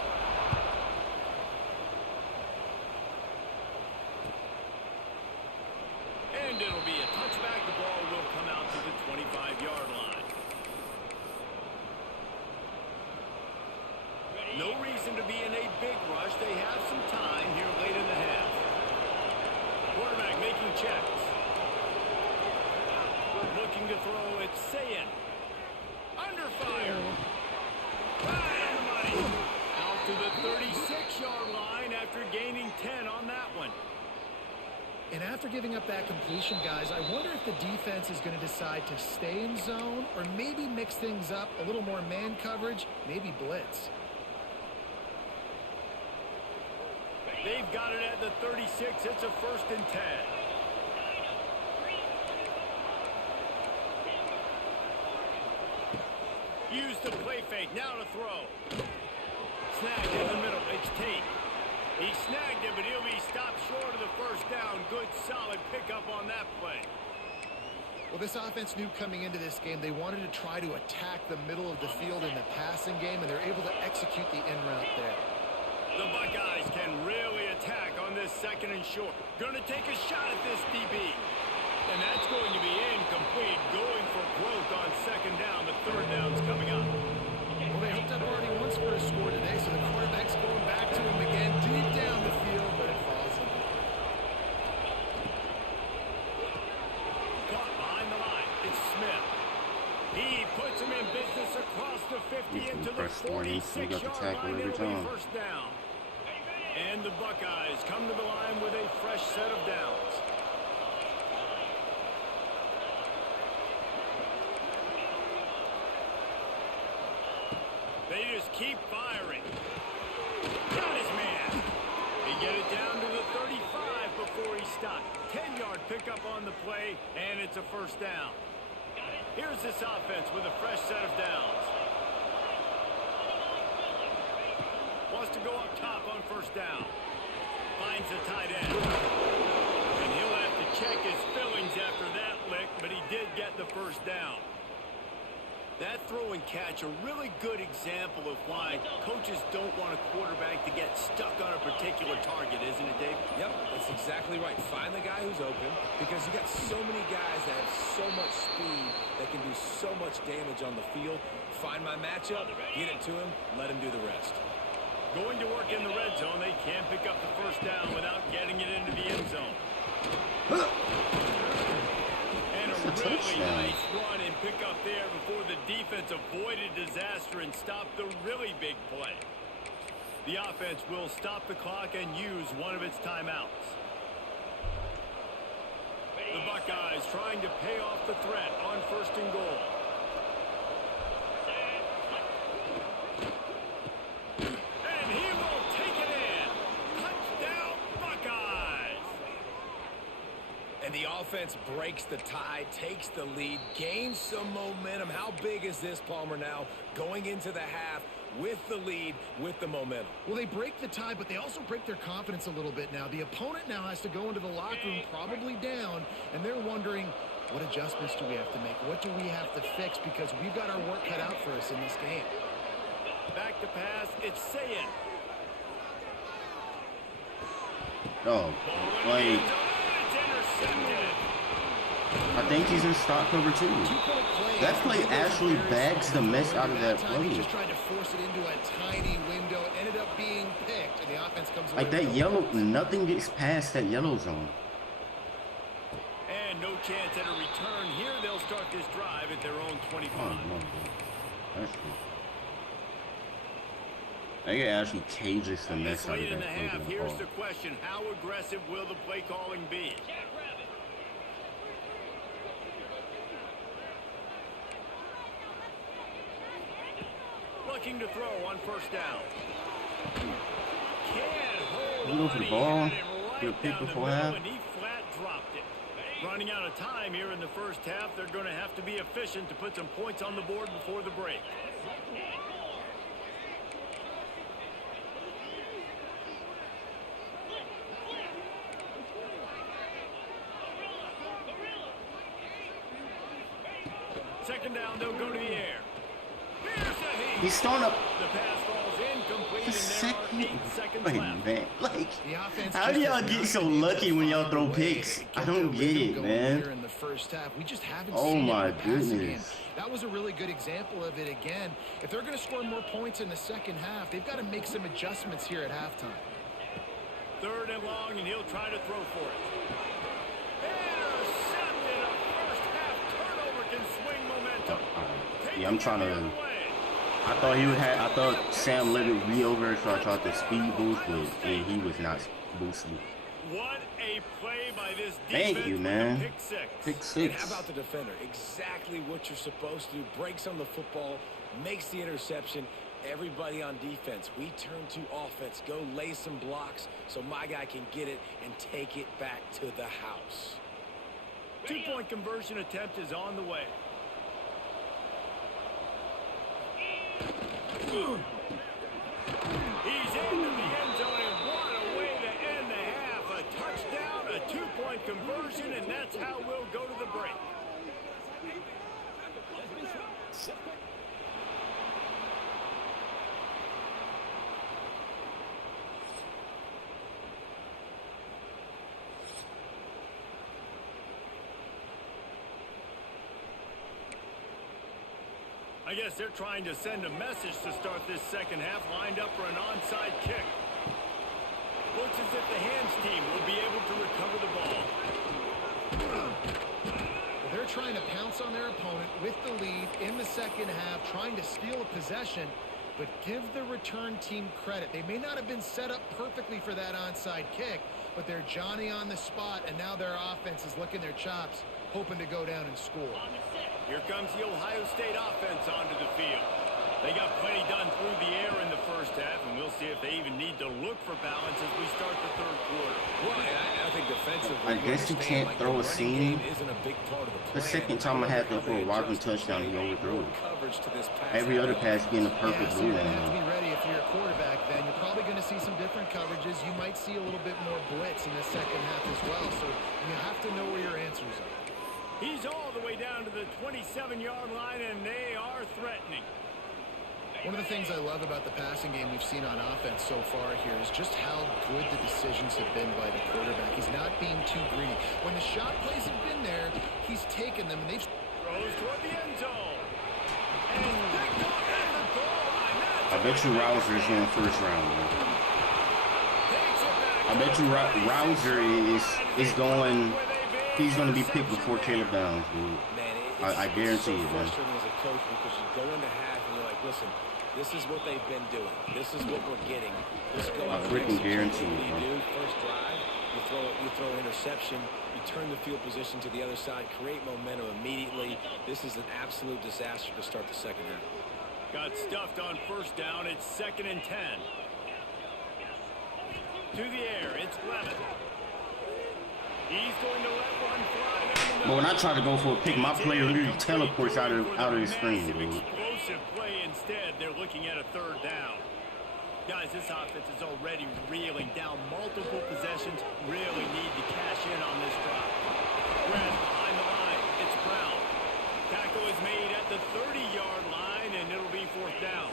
And it'll be a touchback. The ball will come out to the 25-yard line. No reason to be in a big rush. They have some time here late in the half. Quarterback making checks. Looking to throw, it's Sayin. Under fire. Right on the money. Out to the 36-yard line after gaining 10 on that one. And after giving up that completion, guys, I wonder if the defense is going to decide to stay in zone or maybe mix things up, a little more man coverage, maybe blitz. They've got it at the 36. It's a 1st and 10. Use the play fake. Now to throw. Snagged in the middle. It's Tate. He snagged it, but he'll be stopped short of the first down. Good, solid pickup on that play. Well, this offense knew coming into this game they wanted to try to attack the middle of the field in the passing game, and they're able to execute the in route there. The Buckeyes can really attack on this 2nd and short. Going to take a shot at this DB. And that's going to be incomplete. Going for broke on 2nd down. The 3rd down's coming up. Well, they hooked up already once for a score today, so the quarterback's going back to him again deep down the field, but it falls in. Caught behind the line. It's Smith. He puts it them in business across the 50 You can into the press 1 in, so you got the 46-yard tackle line. every It'll be time. first down. And the Buckeyes come to the line with a fresh set of downs. They just keep firing. Got his man. They get it down to the 35 before he stopped. 10-yard pickup on the play, and it's a first down. Here's this offense with a fresh set of downs. Wants to go up top on first down. Finds the tight end. And he'll have to check his fillings after that lick, but he did get the first down. That throw and catch, a really good example of why coaches don't want a quarterback to get stuck on a particular target, isn't it, Dave? Yep, that's exactly right. Find the guy who's open because you got so many guys that have so much speed that can do so much damage on the field. Find my matchup, get it to him, let him do the rest. Going to work in the red zone, they can't pick up the first down without getting it into the end zone. And a really nice run and pick up there before the defense avoided disaster and stopped the really big play. The offense will stop the clock and use one of its timeouts. The Buckeyes trying to pay off the threat on first and goal. And he will take it in. Touchdown, Buckeyes! And the offense breaks the tie, takes the lead, gains some momentum. How big is this, Palmer, now? Going into the half with the lead, with the momentum. Well, they break the tie, but they also break their confidence a little bit now. The opponent now has to go into the locker room probably down, and they're wondering, what adjustments do we have to make? What do we have to fix? Because we've got our work cut out for us in this game. Back to pass, it's Sayin. Oh, like, I think he's in stop cover 2. That play actually bags the mess out of that play. He just tried to force it into a tiny window, ended up being picked, and the offense comes away. Like that yellow, nothing gets past that yellow zone. And no chance at a return. Here they'll start this drive at their own 25. Oh, no, that's good. They actually cages the mess This out of late in that the play. half, here's the question. How aggressive will the play calling be? Looking to throw on first down. Can't hold You go for the on. ball, He had it get a right pick down the before middle, half. and he flat dropped it. Running out of time here in the first half. They're going to have to be efficient to put some points on the board before the break. Second down, they'll go to the air. Here's the heat. He's throwing up The pass falls incomplete, the and second. there are 8 seconds Wait, left. man. Like, The offense how do just y'all has get not so been able lucky to when y'all find throw a way picks? to I get don't their get rhythm it, going man. here in the first half. We just haven't Oh seen my it in the passing game. goodness. That was a really good example of it again. If they're going to score more points in the second half, they've got to make some adjustments here at halftime. Third and long, and he'll try to throw for it. Intercepted. A first half turnover can swing momentum. Yeah, I'm trying to. I thought Sam let it be over, so I tried to speed boost, and he was not boosted. What a play by this defense. Thank you, with man. the pick six. Pick And 6. how about the defender? Exactly what you're supposed to do. Breaks on the football, makes the interception. Everybody on defense, we turn to offense. Go lay some blocks so my guy can get it and take it back to the house. 2-point conversion attempt is on the way. He's into the end zone, and what a way to end the half. A touchdown, a 2-point conversion, and that's how we'll go to the break. I guess they're trying to send a message to start this second half, lined up for an onside kick. Looks as if the hands team will be able to recover the ball. Well, they're are trying to pounce on their opponent with the lead in the second half, trying to steal a possession, but give the return team credit. They may not have been set up perfectly for that onside kick, but they're Johnny on the spot, and now their offense is licking their chops, hoping to go down and score. Here comes the Ohio State offense onto the field. They got plenty done through the air in the first half, and we'll see if they even need to look for balance as we start the third quarter. Well, I think defensively, I guess you can't throw a seam. Isn't a big part of The the second time I had to throw a walking touchdown, he overthrew it. Coverage to this pass. Every other pass getting a perfect Yeah, so blue you're going to have to line. be ready if you're a quarterback then. You're probably going to see some different coverages. You might see a little bit more blitz in the second half as well, so you have to know where your answers are. He's all the way down to the 27-yard line, and they are threatening. One of the things I love about the passing game we've seen on offense so far here is just how good the decisions have been by the quarterback. He's not being too greedy. When the shot plays have been there, he's taken them, and they've... Throws toward the end zone. And picked off at the goal line. That's I bet you Rouser is going first round, man. takes it back. I bet you Rouser is going... He's going to be picked before Caleb Downs, dude. Man, I guarantee you, so man. frustrating as a coach because you go into half and you're like, listen, this is what they've been doing. This is what we're getting. Let's go. I freaking guarantee What you, do bro. you do? First drive, you throw an interception, you turn the field position to the other side, create momentum immediately. This is an absolute disaster to start the second half. Got stuffed on first down. It's 2nd and 10. To the air. It's Lemon. He's going to let one fly down the But when I try to go for a pick, my player literally teleports out of the screen, Massive dude. explosive play instead. They're looking at a third down. Guys, this offense is already reeling down multiple possessions. Really need to cash in on this drive. Red behind the line. It's Brown. Tackle is made at the 30-yard line, and it'll be 4th down.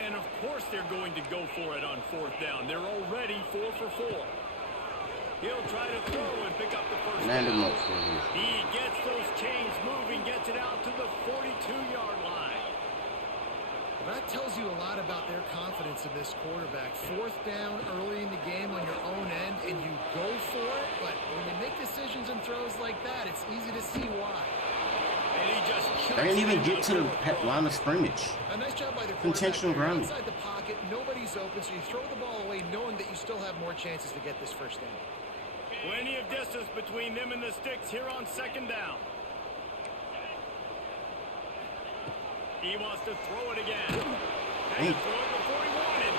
And of course they're going to go for it on 4th down. They're already 4 for 4. He'll try to throw and pick up the first Land him down. up for you. He gets those chains moving, gets it out to the 42-yard line. Well, that tells you a lot about their confidence in this quarterback. 4th down early in the game on your own end, and you go for it, but when you make decisions and throws like that, it's easy to see why. And he just They didn't even get to the line of scrimmage. A nice job by the quarterback. Intentional there. grounding. Inside the pocket, nobody's open, so you throw the ball away knowing that you still have more chances to get this first down. Plenty of distance between them and the sticks here on 2nd down. He wants to throw it again. And he threw it before he wanted.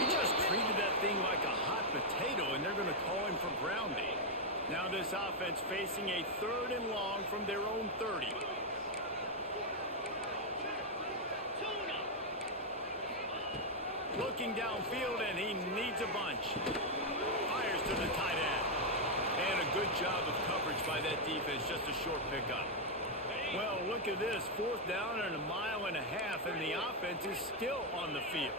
He just treated that thing like a hot potato, and they're going to call him for grounding. Now this offense facing a 3rd and long from their own 30. Looking downfield, and he needs a bunch. Fires to the tight end. And a good job of coverage by that defense, just a short pickup. Well, look at this. 4th down and 1.5 miles, and the offense is still on the field.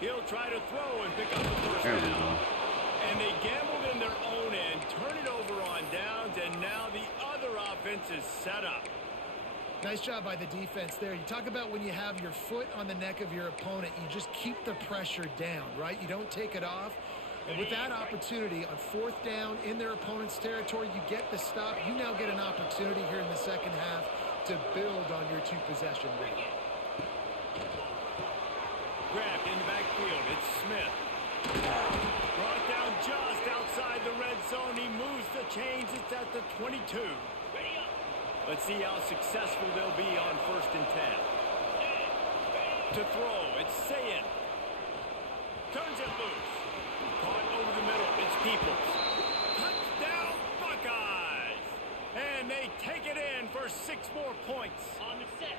He'll try to throw and pick up the first There we down. go. And they gambled in their own end, turn it over on downs, and now the other offense is set up. Nice job by the defense there. You talk about when you have your foot on the neck of your opponent, you just keep the pressure down, right? You don't take it off. And with that opportunity on 4th down in their opponent's territory, you get the stop. You now get an opportunity here in the second half to build on your 2-possession lead. Grabbed in the backfield. It's Smith. Brought down just outside the red zone. He moves the chains. It's at the 22. Let's see how successful they'll be on 1st and 10. To throw, it's Sayin. Turns it loose. Caught over the middle. It's Peoples. Touchdown, Buckeyes! And they take it in for 6 more points. On the set.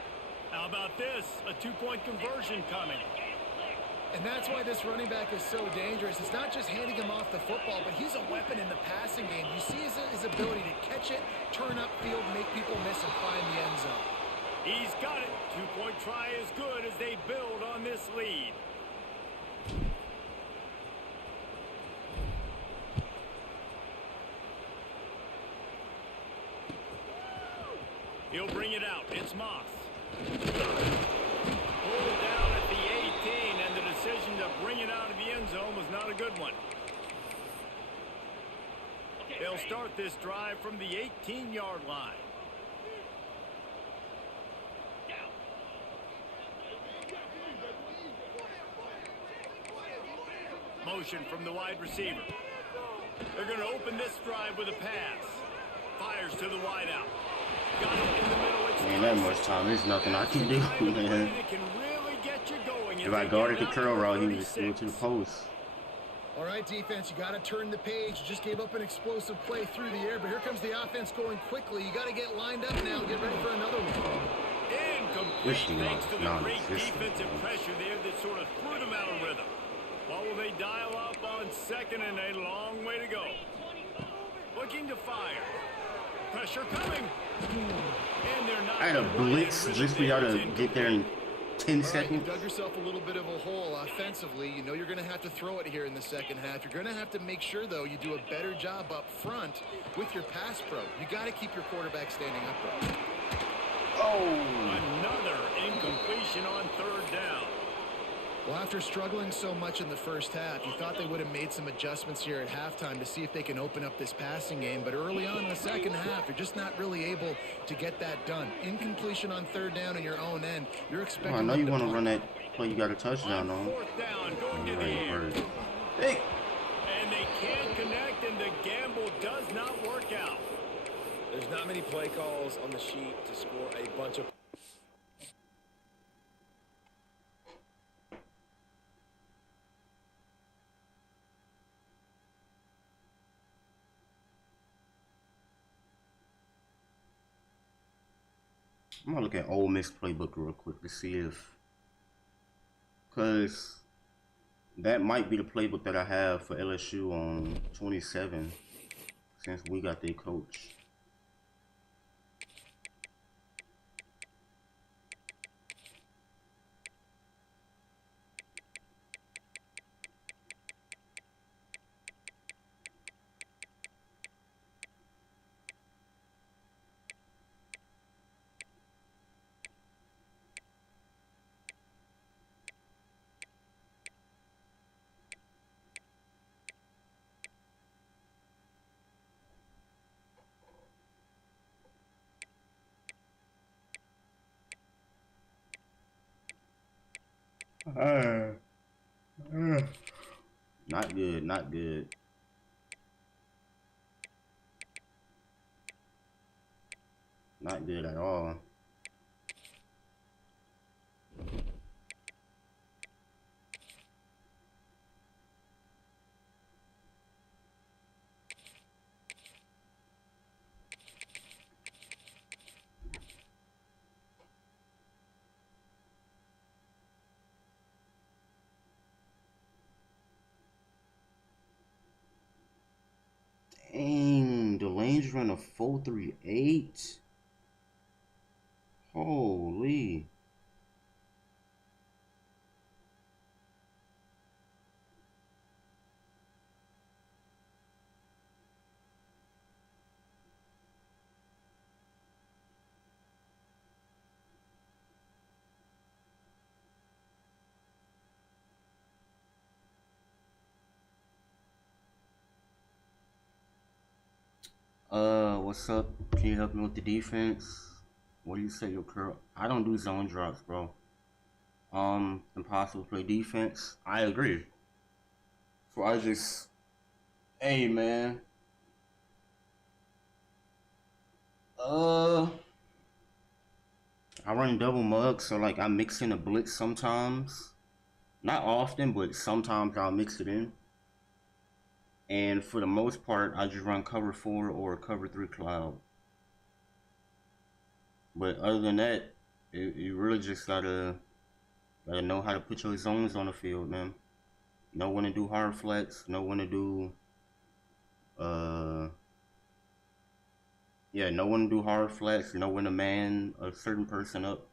How about this? A 2-point conversion coming. And that's why this running back is so dangerous. It's not just handing him off the football, but he's a weapon in the passing game. You see his ability to catch it, turn upfield, make people miss, and find the end zone. He's got it. 2-point try is good as they build on this lead. He'll bring it out. It's Moss. Pulled down at the 18, and the decision to bring it out of the end zone was not a good one. They'll start this drive from the 18-yard line. Motion from the wide receiver. They're going to open this drive with a pass. Fires to the wideout. Got it in the middle. Man, that much time. There's nothing I can do, man. If I guarded the curl route, he was still to the post. All right, defense, you got to turn the page. You just gave up an explosive play through the air, but here comes the offense going quickly. You got to get lined up now. Get ready for another one. Incomplete thanks to the great defensive pressure there that sort of threw them out of rhythm. What will they dial up on second and a long way to go? Looking to fire. Pressure coming. And they're not. I had a blitz just for y'all to get there in 10 seconds. You dug yourself a little bit of a hole offensively. You know you're going to have to throw it here in the second half. You're going to have to make sure, though, you do a better job up front with your pass pro. You got to keep your quarterback standing upright. Oh. Another incompletion on third down. Well, after struggling so much in the first half, you thought they would have made some adjustments here at halftime to see if they can open up this passing game. But early on in the second half, you're just not really able to get that done. Incompletion on third down in your own end. You're expecting. I know you want to run that play. You got a touchdown on. Fourth down, going to the air. Hey. And they can't connect, and the gamble does not work out. There's not many play calls on the sheet to score a bunch of. I'm gonna look at Ole Miss playbook real quick to see if, cause that might be the playbook that I have for LSU on 27, since we got their coach. Not good, not good. Not good at all. Dang, the lanes run a 4.38. Holy. What's up? Can you help me with the defense? What do you say your curl? I don't do zone drops, bro. Impossible to play defense. I agree. So I just, hey man. I run double mug, so like I mix in a blitz sometimes. Not often, but sometimes I'll mix it in. And for the most part, I just run cover 4 or cover 3 cloud. But other than that, you really just gotta know how to put your zones on the field, man. Know when to do hard flats, know when to do, know when to do hard flats, know when to man a certain person up.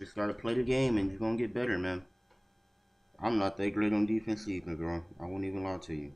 Just gotta play the game and you're gonna get better, man. I'm not that great on defense either, bro. I won't even lie to you.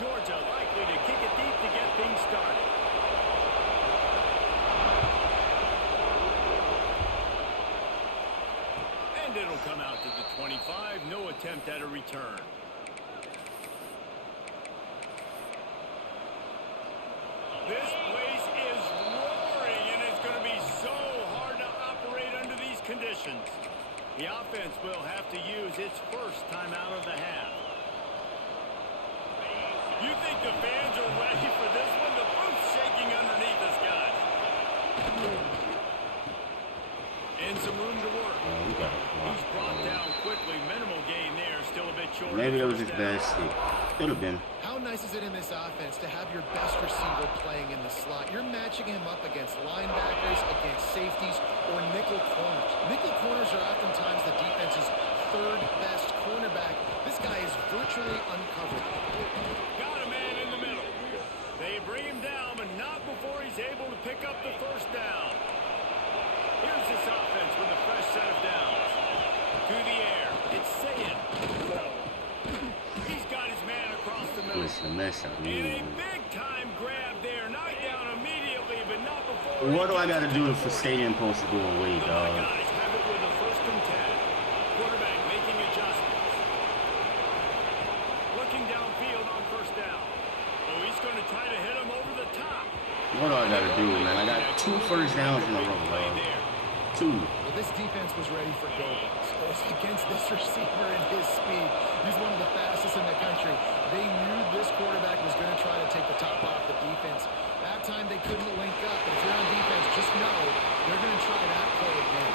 Georgia likely to kick it deep to get things started. And it'll come out to the 25. No attempt at a return. This place is roaring, and it's going to be so hard to operate under these conditions. The offense will have to use its first time out of the half. You think the fans are ready for this one? The roof's shaking underneath us, guys. And some room to work. He's brought down quickly. Minimal gain there. Still a bit short. Maybe that was his best hit. Could have been. How nice is it in this offense to have your best receiver playing in the slot? You're matching him up against linebackers, against safeties, or nickel corners. Nickel corners are oftentimes the defense's third best cornerback. This guy is virtually uncovered. Got a man in the middle. They bring him down, but not before he's able to pick up the first down. Here's this offense with a fresh set of downs. To the air. It's saying. He's got his man across the middle. And a big-time grab there. Knocked down immediately, but not before. What do I got to do for stadium post to go away, dog? Guys have it with a 1st and 10. Quarterback making adjustments. Looking downfield on 1st down. Oh, he's going to try to hit him over the top. What do I got to do, man? I got 2 first downs in a row, dog. 2. Well, this defense was ready for go-balls. Against this receiver and his speed. He's one of the fastest in the country. They knew this quarterback was going to try to take the top off the defense. That time they couldn't link up. But if you're on defense, just know they're going to try that play again.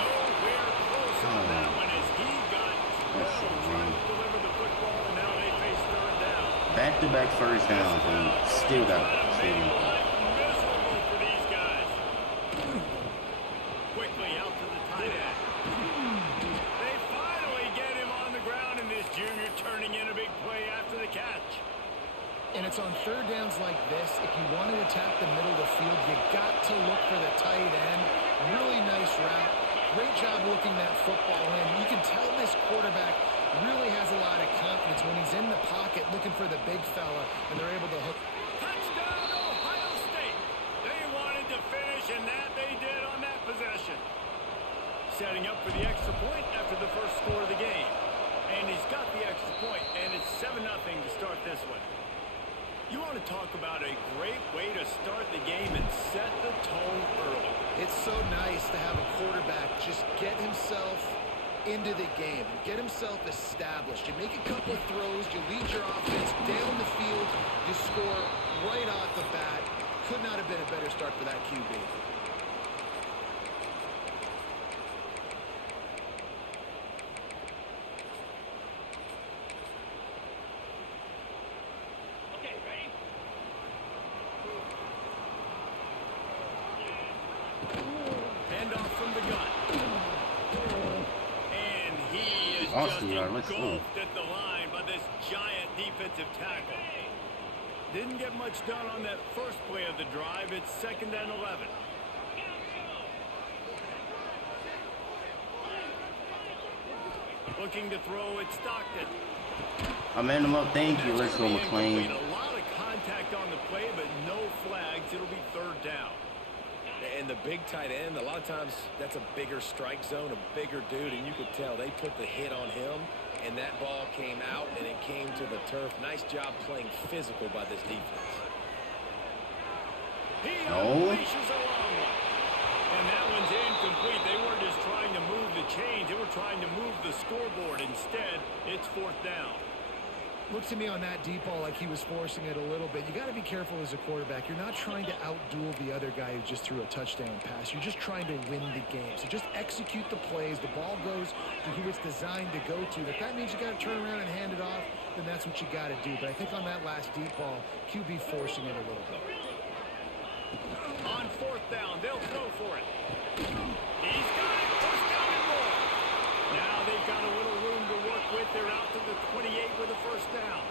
Nowhere close on that one as he got trying to deliver the football, and now they face 3rd down. Back-to-back first downs, and still got stadium post. Miserable for these guys. Quickly out to the tight end. They finally get him on the ground, and this junior turning in a big play after the catch. And it's on 3rd downs like this. If you want to attack the middle of the field, you got to look for the tight end. Really nice route. Great job looking that football in. You can tell this quarterback really has a lot of confidence when he's in the pocket looking for the big fella, and they're able to hook. Touchdown, Ohio State. They wanted to finish, and that they did on that possession. Setting up for the extra point after the first score of the game. And he's got the extra point, and it's 7-0 to start this one. You want to talk about a great way to start the game and set the tone early. It's so nice to have a quarterback just get himself into the game and get himself established. You make a couple of throws, you lead your offense down the field, you score right off the bat. Could not have been a better start for that QB. Just engulfed at the line by this giant defensive tackle. Didn't get much done on that first play of the drive. It's 2nd and 11. Looking to throw it, Stockton. I manned him up. Thank you. Let's go, McClain. A lot of contact on the play, but no flags. It'll be 3rd down. And the big tight end, a lot of times that's a bigger strike zone, a bigger dude, and you could tell they put the hit on him, and that ball came out, and it came to the turf. Nice job playing physical by this defense. He unleashes a long one. And that one's incomplete. They weren't just trying to move the chains. They were trying to move the scoreboard. Instead, it's 4th down. Looked to me on that deep ball like he was forcing it a little bit. You got to be careful as a quarterback. You're not trying to outduel the other guy who just threw a touchdown pass. You're just trying to win the game. So just execute the plays. The ball goes to who it's designed to go to. If that means you got to turn around and hand it off, then that's what you got to do. But I think on that last deep ball, QB forcing it a little bit. On 4th down, they'll throw for it. He's got it. 1st down and more. Now they've got a little room to work with. They're out to the 28 with a 1st down.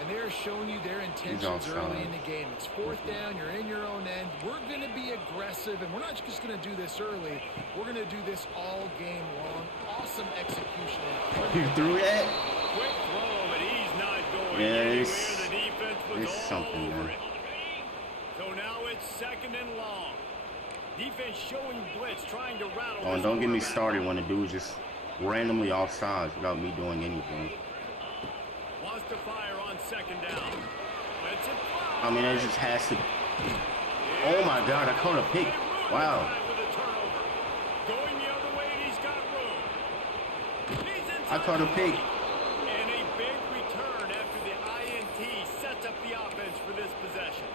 And they're showing you their intentions early in the game. It's 4th down. You're in your own end. We're going to be aggressive, and we're not just going to do this early. We're going to do this all game long. Awesome execution. You threw that? Quick throw, but he's not going Yeah, it's something, man. So now it's 2nd and long. Defense showing blitz, trying to rattle. Oh, and don't get me started when the dude's just randomly offsides without me doing anything. Wants to fire on 2nd down. I mean, it just has to. Oh my God, I caught a pick. Wow. Going the other way, he's got room. I caught a pick. And a big return after the INT sets up the offense for this possession.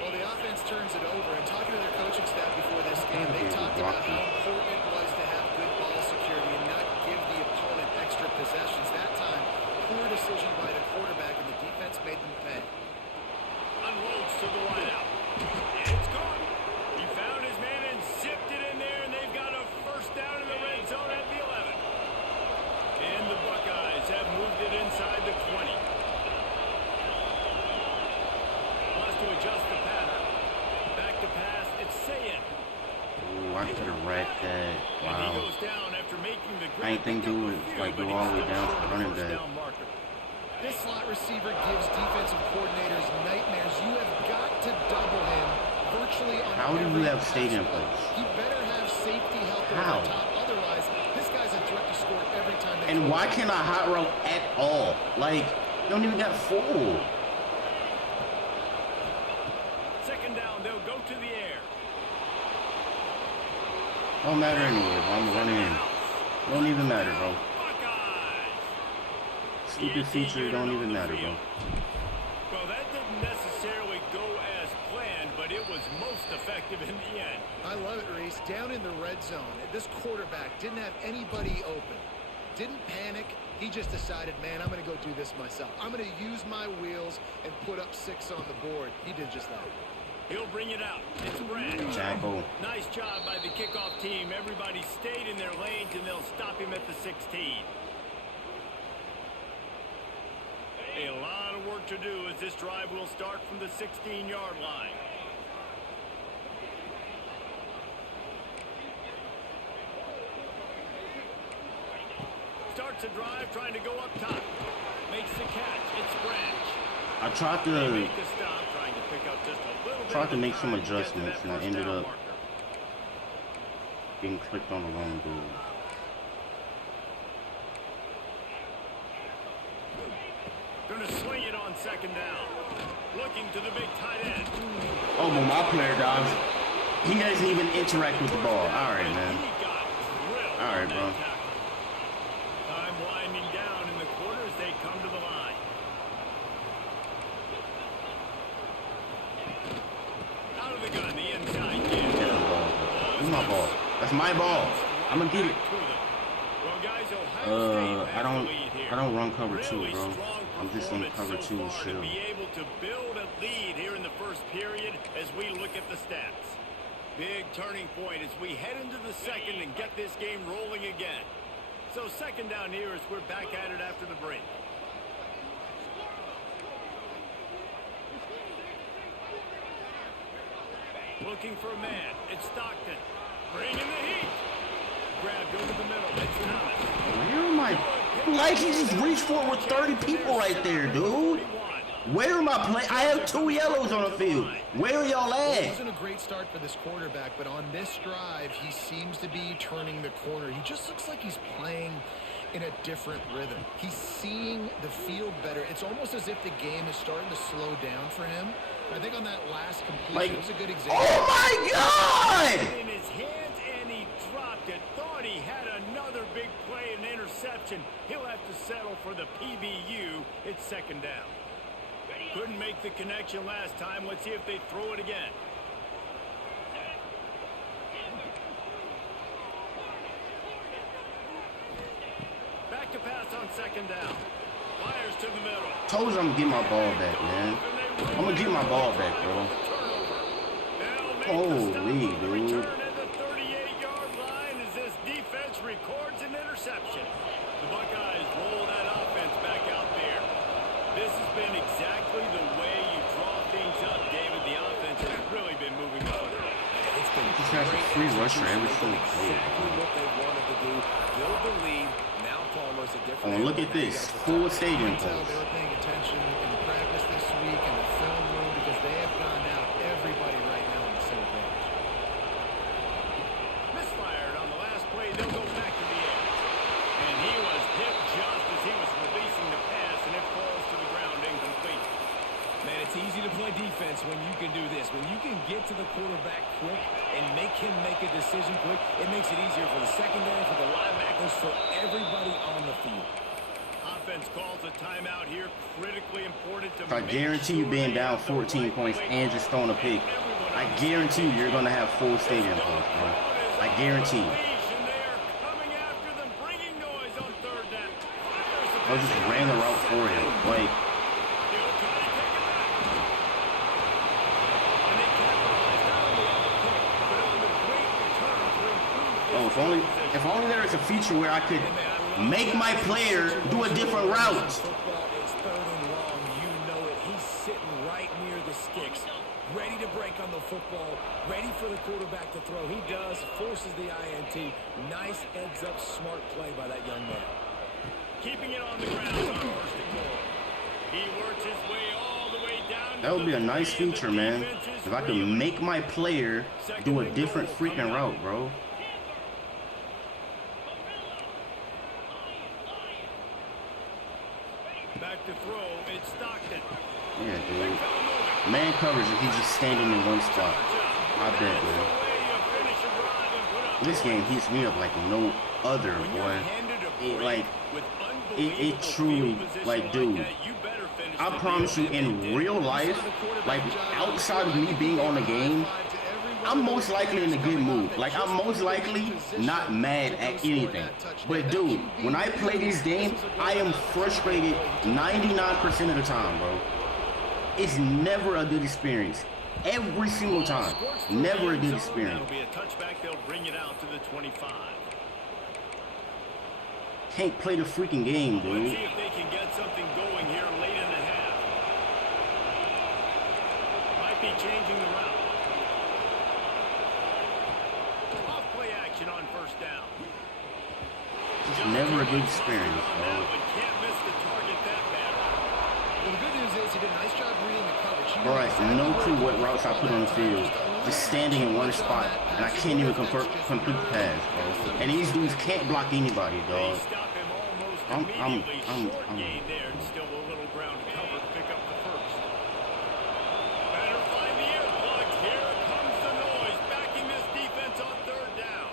Well, the offense turns it over, and talking to their coaching staff before this game, they talked about how important it was to have good ball security and not give the opponent extra possessions. That time, poor decision by the quarterback, and the defense made them pay. Unloads to the wideout. And it's gone. He found his man and zipped it in there, and they've got a 1st down in the red zone at the 11. And the Buckeyes have moved it inside the 20. Wants to adjust the pattern. Back to pass, it's Sayin. Ooh, I could have racked that. And he Wow. goes down after making the I ain't think dude would like go all the way down to the running back. This slot receiver gives defensive coordinators nightmares. You have got to double him virtually on How do every you have pass stadium play. plays? He better have safety help How? over the top. Otherwise, this guy's a threat to score every time they And throw why it. can't I hot route at all? Like, you don't even got full. 2nd down, they'll go to the air. Don't matter anyway, bro. I'm running in. Don't even matter, bro. Stupid feature, don't even matter, bro. Well, that didn't necessarily go as planned, but it was most effective in the end. I love it, Reese. Down in the red zone, this quarterback didn't have anybody open. Didn't panic. He just decided, man, I'm going to go do this myself. I'm going to use my wheels and put up 6 on the board. He did just that. He'll bring it out. It's Branch. Tackle. Nice job by the kickoff team. Everybody stayed in their lanes, and they'll stop him at the 16. A lot of work to do as this drive will start from the 16-yard line. Starts a drive, trying to go up top. Makes the catch. It's Branch. I tried They to make the stop, trying to pick up just a little bit tried of to the make some time to get to adjustments, that and I first ended down up marker. getting clicked on the wrong dude. Gonna swing it on 2nd down. Looking to the big tight end. Oh, but my player, dogs. He doesn't even interact with the ball. All right, man. He got drilled All right, on bro. that tackle. Time winding down in the quarter as they come to the line. Out of the gun, the inside Get give. the ball. Where's my ball? That's my ball. I'm gonna get it. Well, guys, Ohio State has the lead here. I don't run cover 2, Really bro. strong I'm just in performance cover so 2 with far to Chillll. be able to build a lead here in the first period as we look at the stats. Big turning point as we head into the second and get this game rolling again. So 2nd down here as we're back at it after the break. Looking for a man. It's Stockton. Bringing the heat. Grabbed over the middle. It's Thomas. Where am I? Like, he just reached for it with 30 people right there, dude. Where am I playing? I have 2 yellows on the field. Where are y'all Well, it at? wasn't a great start for this quarterback, but on this drive, he seems to be turning the corner. He just looks like he's playing in a different rhythm. He's seeing the field better. It's almost as if the game is starting to slow down for him. I think on that last completion, Like, it was a good example. oh my God! In his hands, and he dropped it. Thought he had another big play, an interception. He'll have to settle for the PBU. It's 2nd down. Couldn't make the connection last time. Let's see if they throw it again. Back to pass on 2nd down. Fires to the middle. Told you I'm gonna get my ball back, man. I'm gonna get my ball back, bro. Holy, dude. Return at the 38-yard line as this defense records an interception. The Buckeyes roll that offense back out there. This has been exactly the way you draw things up, David. The offense has really been moving on. It's been This guy's a free rusher every single exactly play. what they wanted to do. Build the lead. Now Palmer's a different for Oh, the look at this. Full stadium Tell pulse. they were paying attention in practice this week in the film room because they have gone out everybody right now on the same page. Misfired on the last play. They'll go back to the edge. And he was hit just as he was releasing the pass, and it falls to the ground incomplete. Man, it's easy to play defense when you can do this. When you can get to the quarterback quick and make him make a decision quick, it makes it easier for the secondary, for the linebackers, for everybody on the field. Offense calls a timeout here. Critically important to I guarantee you being down 14 points and just throwing a pick, I guarantee you you're going to have full stadium pulse, bro. I guarantee you. I just ran the route for him. Like, oh, if only there was a feature where I could make my player do a different route. Football is third and long. You know it. He's sitting right near the sticks, ready to break on the football, ready for the quarterback to throw. He does, forces the INT. Nice heads-up, smart play by that young man. Keeping it on the ground on first and goal. He works his way all the way down. That would be a nice feature, man. If I could make my player do a different freaking route, bro. Back to throw. It's Stockton. Yeah, dude. Man coverage if he's just standing in one spot. I bet, man. This game heats me up like no other, boy. It truly, like, dude, I promise you, in real life, like, outside of me being on the game, I'm most likely in a good mood. Like, I'm most likely not mad at anything. But, dude, when I play this game, I am frustrated 99% of the time, bro. It's never a good experience. Every single time. Never a good experience. That'll be a touchback. They'll bring it out to the 25. Can't play the freaking game, Let's dude. see if they can get something going here late in the half. Might be changing the route. Off play action on first down. It's never a good experience, bro. Can't miss the target that bad. Well, the good news is he did a nice job reading the coverage. Bro, I have no clue what routes I put on the field. Just standing in one spot, and I can't even complete the pass, bro. And these dudes can't block anybody, dog. Stop him almost I'm immediately. Short gain there, and still a little ground cover to pick up the first. Better find the earplugs. Here comes the noise, backing this defense on third down.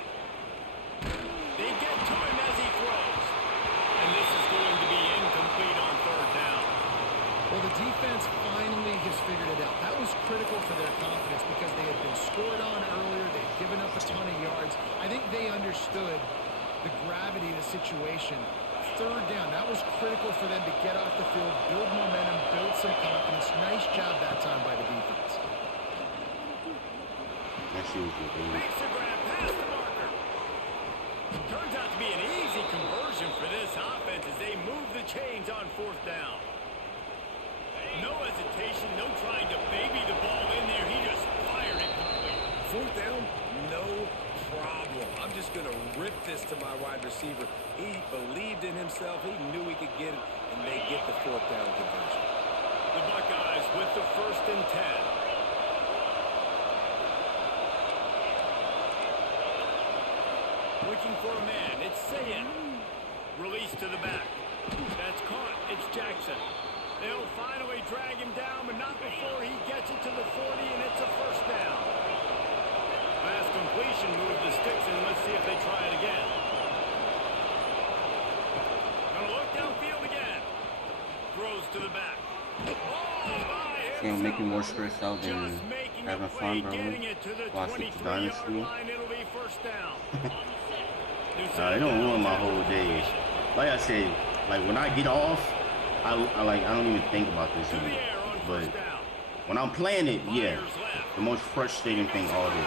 They get to him as he throws. And this is going to be incomplete on third down. Well, the defense finally has figured it out. That was critical for their confidence because they had been scored on earlier. They had given up a ton of yards. I think they understood the gravity of the situation. Third down, that was critical for them to get off the field, build momentum, build some confidence. Nice job that time by the defense. That's usual, dude. Makes the grab past the marker. Turns out to be an easy conversion for this offense as they move the chains on fourth down. No hesitation, no trying to baby the ball in there. He just fired it complete. Fourth down, no problem. I'm just going to rip this to my wide receiver. He believed in himself. He knew he could get it, and they get the fourth down conversion. The Buckeyes with the 1st and 10. Looking for a man. It's Sayin. Release to the back. That's caught. It's Jackson. They'll finally drag him down, but not before he gets it to the 40, and it's a first down. Last completion moved the sticks, and let's see if they try it again. Gonna look downfield again. Throws to the back. It's gonna make me more stressed out than having fun, bro. Watching the Dynasty. It don't ruin my whole day. Like I said, like when I get off, I don't even think about this anymore. But when I'm playing it, yeah, the most frustrating thing all day.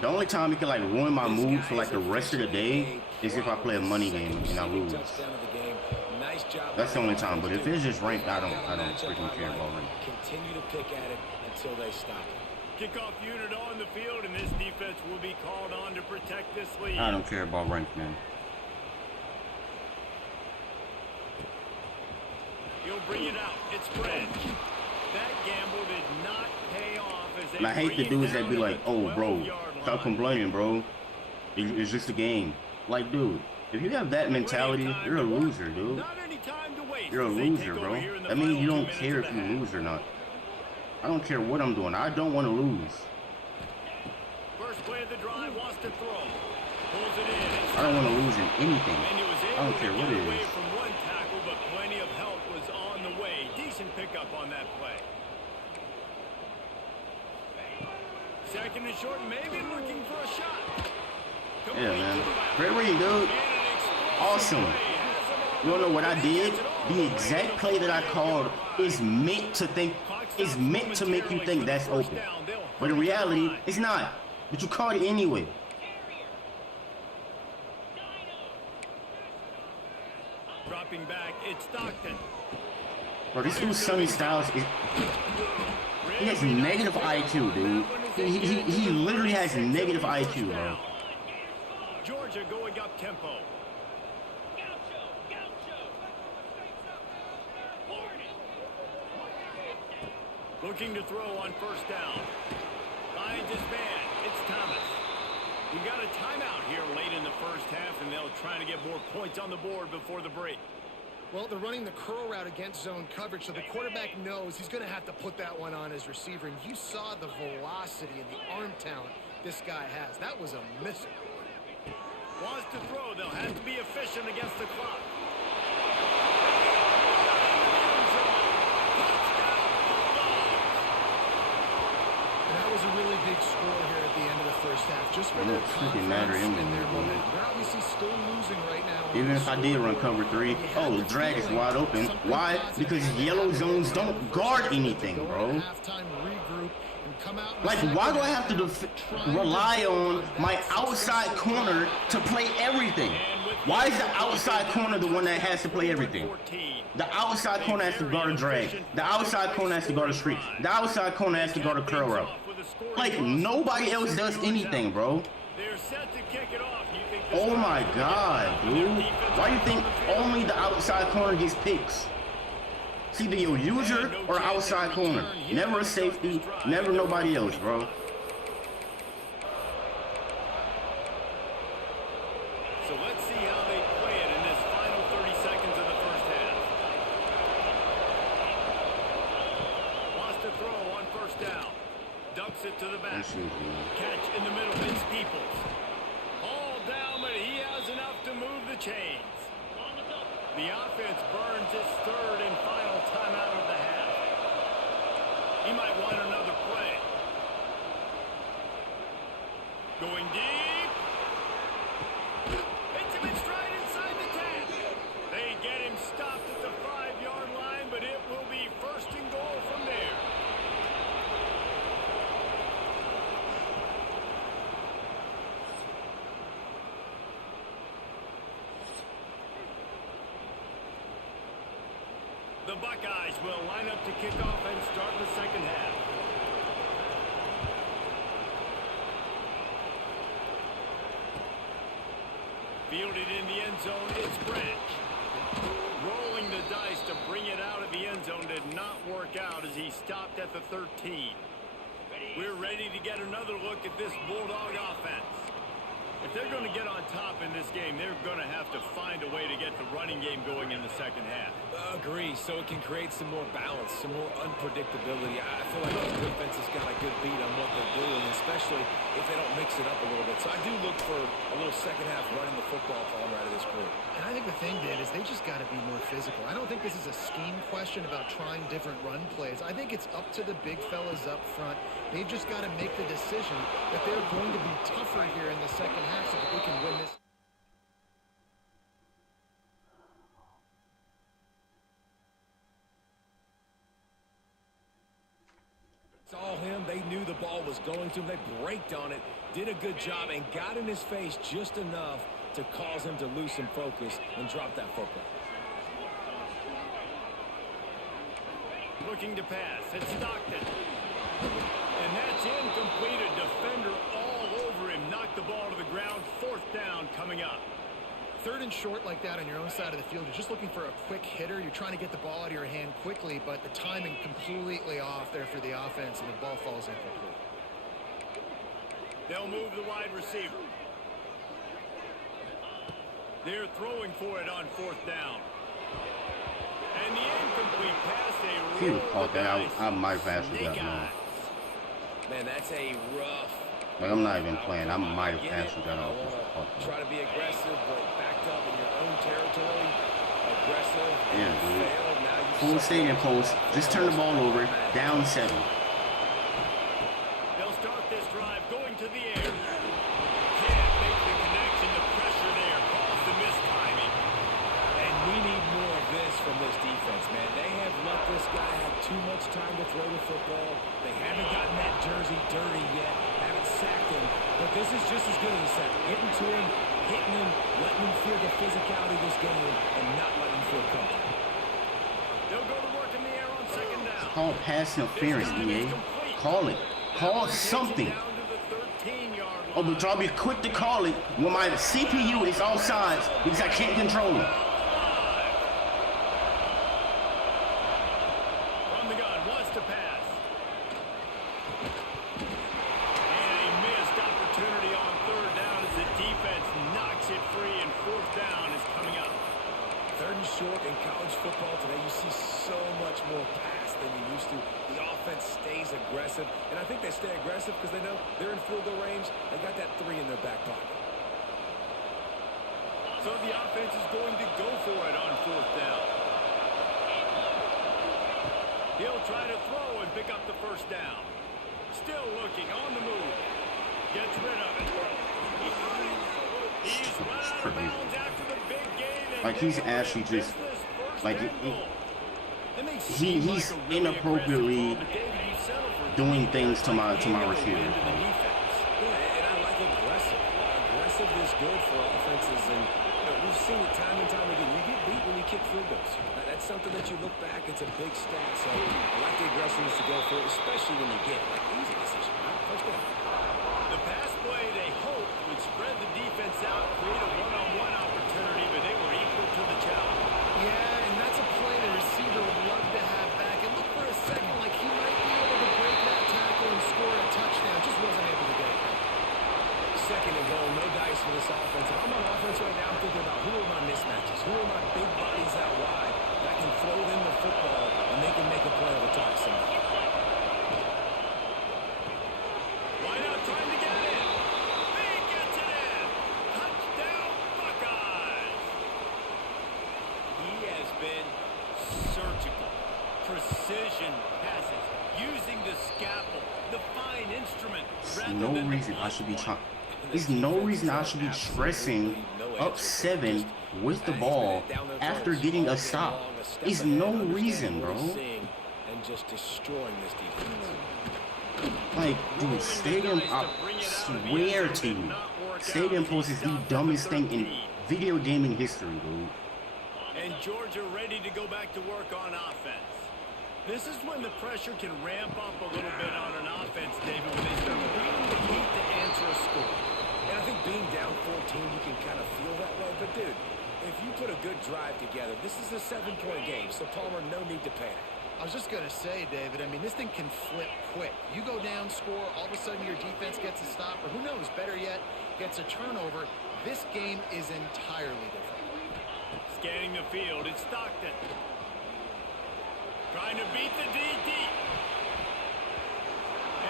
The only time it can like ruin my mood for like the rest of the day is if I play a money game and I lose. That's the only time. But if it's just ranked, I don't freaking care about ranked. Continue to pick at it until they stop it. Kickoff unit on the field, and this defense will be called on to protect this lead. I don't care about rank, man. He'll bring it out. It's French. That gamble did not pay off as they And I hate the dudes that be like, oh, bro, stop complaining, bro. It's just a game. Like, dude, if you have that mentality, you're a loser, dude. You're a loser, bro. That means you don't care if you lose or not. I don't care what I'm doing. I don't want to lose. First play of the drive, wants to throw. Pulls it in. I don't want to lose in anything. I don't care what it is. From one tackle, but plenty of help was on the way. Decent pickup on that play. Second and short, maybe looking for a shot. Yeah, man. Great read, dude. Awesome. You wanna know what I did? The exact play that I called is meant to make you think that's open. But in reality, it's not. But you called it anyway. Dropping back, it's Stockton. Bro, this dude Sonny Styles he has negative IQ, dude. He literally has negative IQ, bro. Georgia going up tempo. Looking to throw on first down. Finds his man. It's Thomas. We got a timeout here late in the first half, and they'll try to get more points on the board before the break. Well, they're running the curl route against zone coverage, so the quarterback knows he's going to have to put that one on his receiver. And you saw the velocity and the arm talent this guy has. That was a missile. Wants to throw. They'll have to be efficient against the clock. And that was a really big score here at the end of the first half. Just for their freaking matter confidence in and their there, momentum. They're obviously still losing right now. Even if I did run cover 3, oh, the drag is wide open. Why? Because yellow zones don't guard anything, bro. Like, why do I have to rely on my outside corner to play everything? Why is the outside corner the one that has to play everything? The outside corner has to guard a drag. The outside corner has to guard a streak. The outside corner has to guard a curl route. Like, nobody else does anything, bro. Oh my God, dude. Why do you think only the outside corner gets picks? It's either your user or outside corner. Never a safety, never nobody else, bro. So let's see how they play it in this final 30 seconds of the first half. Wants to throw on first down. Dumps it to the back. Catch in the middle. It's Peoples. All down, but he has enough to move the chains. The offense burns its third and final timeout of the half. He might want another play. Going deep. Hits him in stride inside the 10. They get him stopped at the 5-yard line, but it will be first and goal from there. The Buckeyes will line up to kick off and start the second half. Fielded in the end zone, it's Branch. Rolling the dice to bring it out of the end zone did not work out as he stopped at the 13. We're ready to get another look at this Bulldog offense. If they're going to get on top in this game, they're going to have to find a way to get the running game going in the second half. Agree, so it can create some more balance, some more unpredictability. I feel like this defense has got a good beat on what they're doing, especially if they don't mix it up a little bit. So I do look for a little second half running the football from right of this group. And I think the thing, Dan, is they just got to be more physical. I don't think this is a scheme question about trying different run plays. I think it's up to the big fellas up front. They've just got to make the decision that they're going to be tougher here in the second half so that we can win this. It's all him. They knew the ball was going to him. They braked on it, did a good job, and got in his face just enough to cause him to lose some focus and drop that football. Looking to pass. It's Stockton. And that's incomplete. A defender all coming up. 3rd and short like that on your own side of the field. You're just looking for a quick hitter. You're trying to get the ball out of your hand quickly, but the timing completely off there for the offense, and the ball falls incomplete. They'll move the wide receiver. They're throwing for it on 4th down. And the incomplete pass, If you caught that, I might have actually got Man, that's a rough. Like, I'm not even playing. I might have actually got off. Try to be aggressive, but backed up in your own territory. Aggressive. Yeah, dude. Failed. Now you Full stadium post. Just turn the ball over. Down 7. They'll start this drive going to the air. Can't make the connection. The pressure there caused the missed timing. And we need more of this from this defense, man. They have let this guy have too much time to throw the football. They haven't gotten that jersey dirty yet. Haven't sacked him. But this is just as good as a sack. Getting to him, hitting him, letting him feel the physicality of this game, and not letting him feel comfortable. They'll go to work in the air on 2nd down. Call pass interference, EA. Call it. Call something. Oh, but I'll be quick to call it when my CPU is all sides because I can't control it. From the gun, wants to pass. And a missed opportunity on 3rd down as the defense knocks it free, and 4th down is coming up. 3rd and short in college football today, you see so much more pass than you used to. The offense stays aggressive, and I think they stay aggressive because they know they're in field goal range. They got that 3 in their back pocket. So the offense is going to go for it on 4th down. He'll try to throw and pick up the 1st down. Still looking on the move. Gets rid of it. He's run out of bounds after the big game. Like, he's actually just, like, he's inappropriately doing things to my receiver. And I like aggressive. Aggressive is good for offenses, and we've seen it time and time again. You get beat when you kick field goals. That's something that you look back, it's a big stat. So I like the aggressiveness to go for it, especially when you get like easy decision, right? 1st down. The pass play they hoped would spread the defense out, create a one-on-one opportunity, but they were equal to the challenge. Yeah, and that's a play the receiver would love to have back. And look for a second like he might be able to break that tackle and score a touchdown. Just wasn't able to get it. 2nd and goal, no dice for this offense. And I'm on offense right now. I'm thinking about who are my mismatches? Who are my big bodies out wide that can throw them the football and they can make a play over top somebody? Why not trying to get it in? He gets it in. Touchdown, Buckeyes. He has been surgical. Precision passes. Using the scalpel. The fine instrument. There's no reason I should be trying. There's no reason I should be stressing up 7 with the ball after getting a stop. There's no reason, bro. And just destroying this defense. Like, dude, stadium, I swear to you, stadium post is the dumbest thing in video gaming history, dude. And Georgia ready to go back to work on offense. This is when the pressure can ramp up a little bit on an offense, David, when they start feeling the heat to answer a score. And I think being down 14, you can kind of feel that way. But, dude, if you put a good drive together, this is a 7-point game, so Palmer, no need to panic. I was just going to say, David, I mean, this thing can flip quick. You go down, score, all of a sudden your defense gets a stop, or who knows, better yet, gets a turnover. This game is entirely different. Scanning the field, it's Stockton. Trying to beat the DT.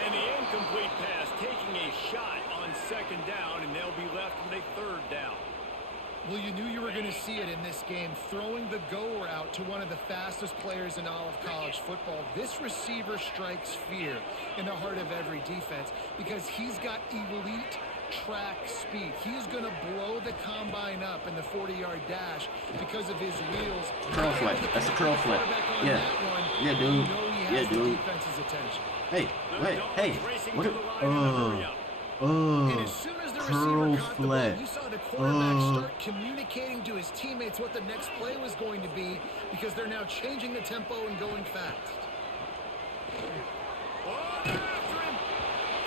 And the incomplete pass, taking a shot on 2nd down, and they'll be left with a 3rd down. Well, you knew you were going to see it in this game, throwing the go route to one of the fastest players in all of college football. This receiver strikes fear in the heart of every defense because he's got elite track speed. He's going to blow the combine up in the 40-yard dash because of his wheels. Curl flip. That's a curl flip. Yeah. Yeah, dude. Yeah, dude. Hey, wait, hey. What? And as soon as the receiver caught the ball, flat. you saw the quarterback start communicating to his teammates what the next play was going to be because they're now changing the tempo and going fast. Oh, they're after him.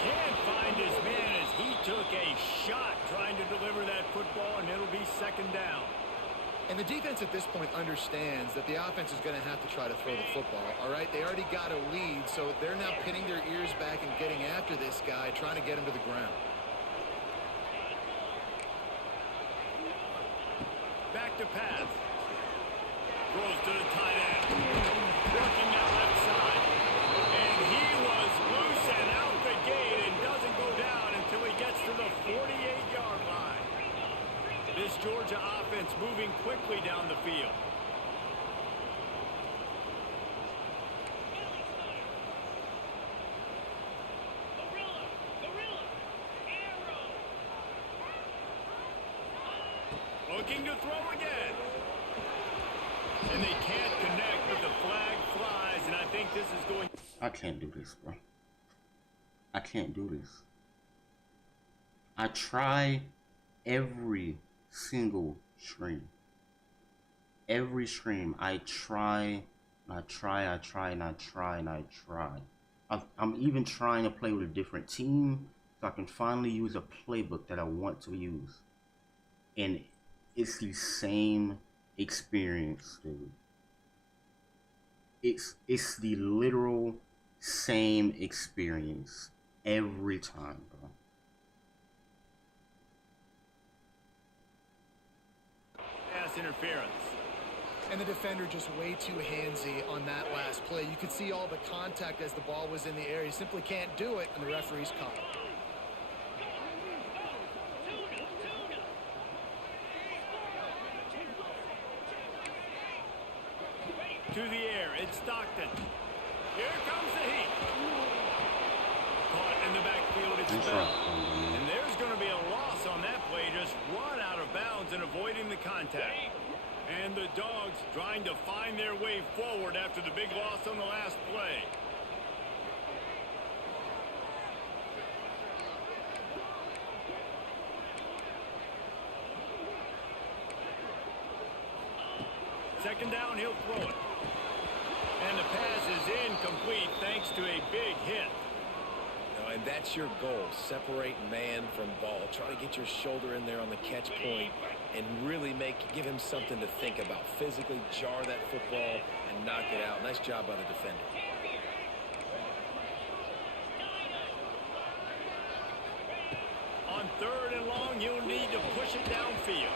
Can't find his man as he took a shot trying to deliver that football, and second down. And the defense at this point understands that the offense is going to have to try to throw the football, all right? They already got a lead, so they're now pinning their ears back and getting after this guy, trying to get him to the ground. Back to pass. Throws to the tight end. Working that left side. And he was loose and out the gate and doesn't go down until he gets to the 48-yard line. This Georgia offense moving quickly down the field. Looking to throw again. And they can't connect, but the flag flies, and I think this is going... I can't do this, bro. I can't do this. I try every single stream. Every stream, I try, and I try, and I try. I'm even trying to play with a different team so I can finally use a playbook that I want to use. And it's the same experience, dude. It's the literal same experience every time, bro. Pass interference. And the defender just way too handsy on that last play. You could see all the contact as the ball was in the air. He simply can't do it, and the referee's caught it. To the air, it's Stockton. Here comes the heat. Caught in the backfield, it's Bell. And there's going to be a loss on that play. Just run out of bounds and avoiding the contact. And the Dogs trying to find their way forward after the big loss on the last play. Second down, he'll throw it. And the pass is incomplete thanks to a big hit. And that's your goal. Separate man from ball. Try to get your shoulder in there on the catch point and really give him something to think about. Physically jar that football and knock it out. Nice job by the defender. On third and long, you'll need to push it downfield.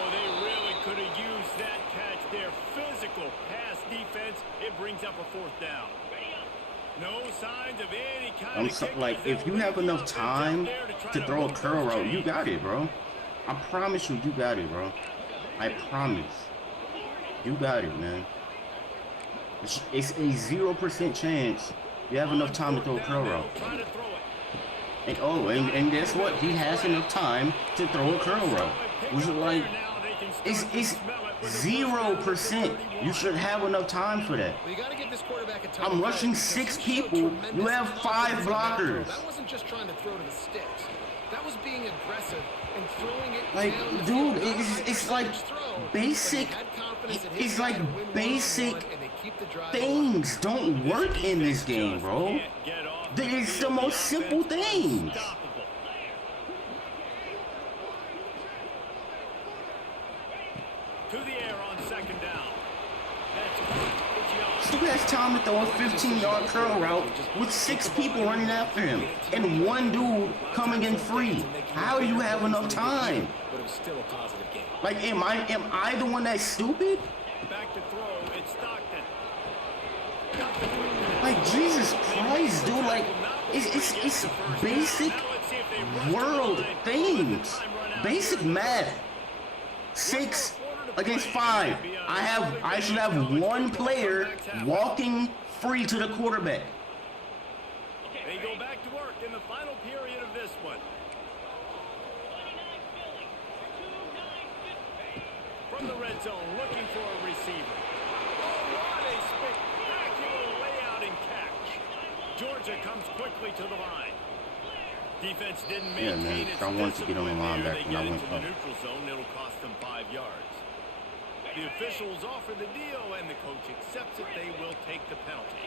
Oh, they really could have used that catch there. Physical pass defense. It brings up a fourth down. No signs of any kind of like, if you have enough time to throw a curl route, you got it, bro. I promise you, you got it, bro. I promise. You got it, man. It's a 0% chance you have enough time to throw a curl route. And guess what? He has enough time to throw a curl route. Which is like, it's 0%. You should have enough time for that. Well, you gotta give this quarterback a I'm rushing 6 people. You have 5 blockers. That wasn't just trying to throw to the sticks. That was being aggressive and throwing it like, down the dude, field. it's like basic. It's like basic things don't work in this game, bro. It's the most simple things. To the air on second down. Still has time to throw a 15-yard curl route with 6 people running after him and 1 dude coming in free. How do you have enough time? But it was still a positive game. Like, am I the one that's stupid? Back to throw, it's Stockton. Like, Jesus Christ, dude, like, it's basic world things. Basic math. 6 against 5. I should have 1 player walking free to the quarterback. They go back to work in the final period of this one. From the red zone, looking for a receiver. Oh, what a spectacular layout and catch. Georgia comes quickly to the line. Defense didn't maintain its I wanted to get on the line back when I went up. The neutral zone, it'll cost them 5 yards. The officials offer the deal, and the coach accepts it. They will take the penalty.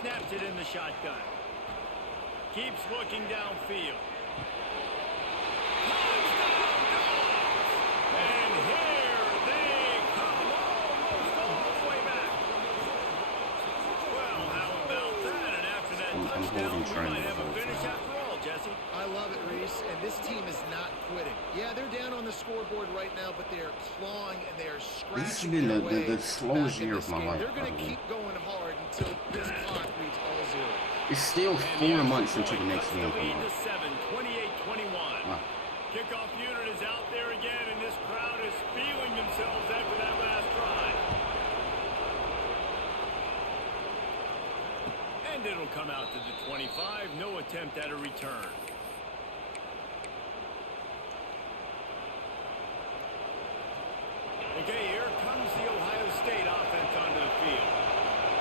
snaps it in the shotgun. Keeps looking downfield. Touchdown Dogs! And here they come almost all the way back. Well, how about that? And after that touchdown, we might have a finish after all, Jesse. I love it, Reese, and this team is not quitting. Yeah, they're down on the scoreboard right now, but they are clawing and they are scratching. This has been the slowest year of my life. They're going to keep going hard until this clock reads all zero. It's still 4 months until the next game comes on. 28-21. Wow. Kickoff unit is out there again, and this crowd is feeling themselves after that last drive. And it'll come out to the 25. No attempt at a return. Okay, here comes the Ohio State offense onto the field.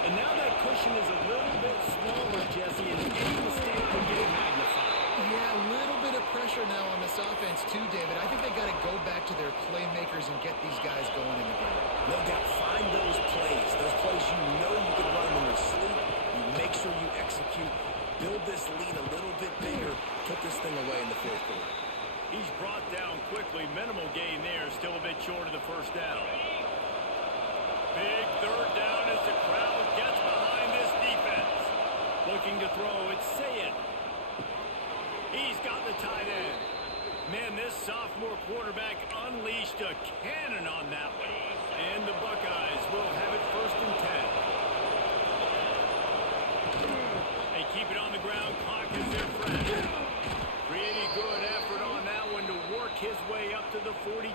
And now that cushion is a little bit smaller, Jesse, and any mistake will get magnified. Yeah, a little bit of pressure now on this offense too, David. I think they got to go back to their playmakers and get these guys going in the game. No doubt, find those plays you know you can run in your sleep. You make sure you execute. Build this lead a little bit bigger. Put this thing away in the fourth quarter. He's brought down quickly. Minimal gain there. Still a bit short of the first down. Big third down as the crowd gets behind this defense. Looking to throw. It's Sayed. He's got the tight end. Man, this sophomore quarterback unleashed a cannon on that one. And the Buckeyes will have it 1st and 10. They keep it on the ground. Clock is their friend. Pretty good effort on that one to work his way up to the 42.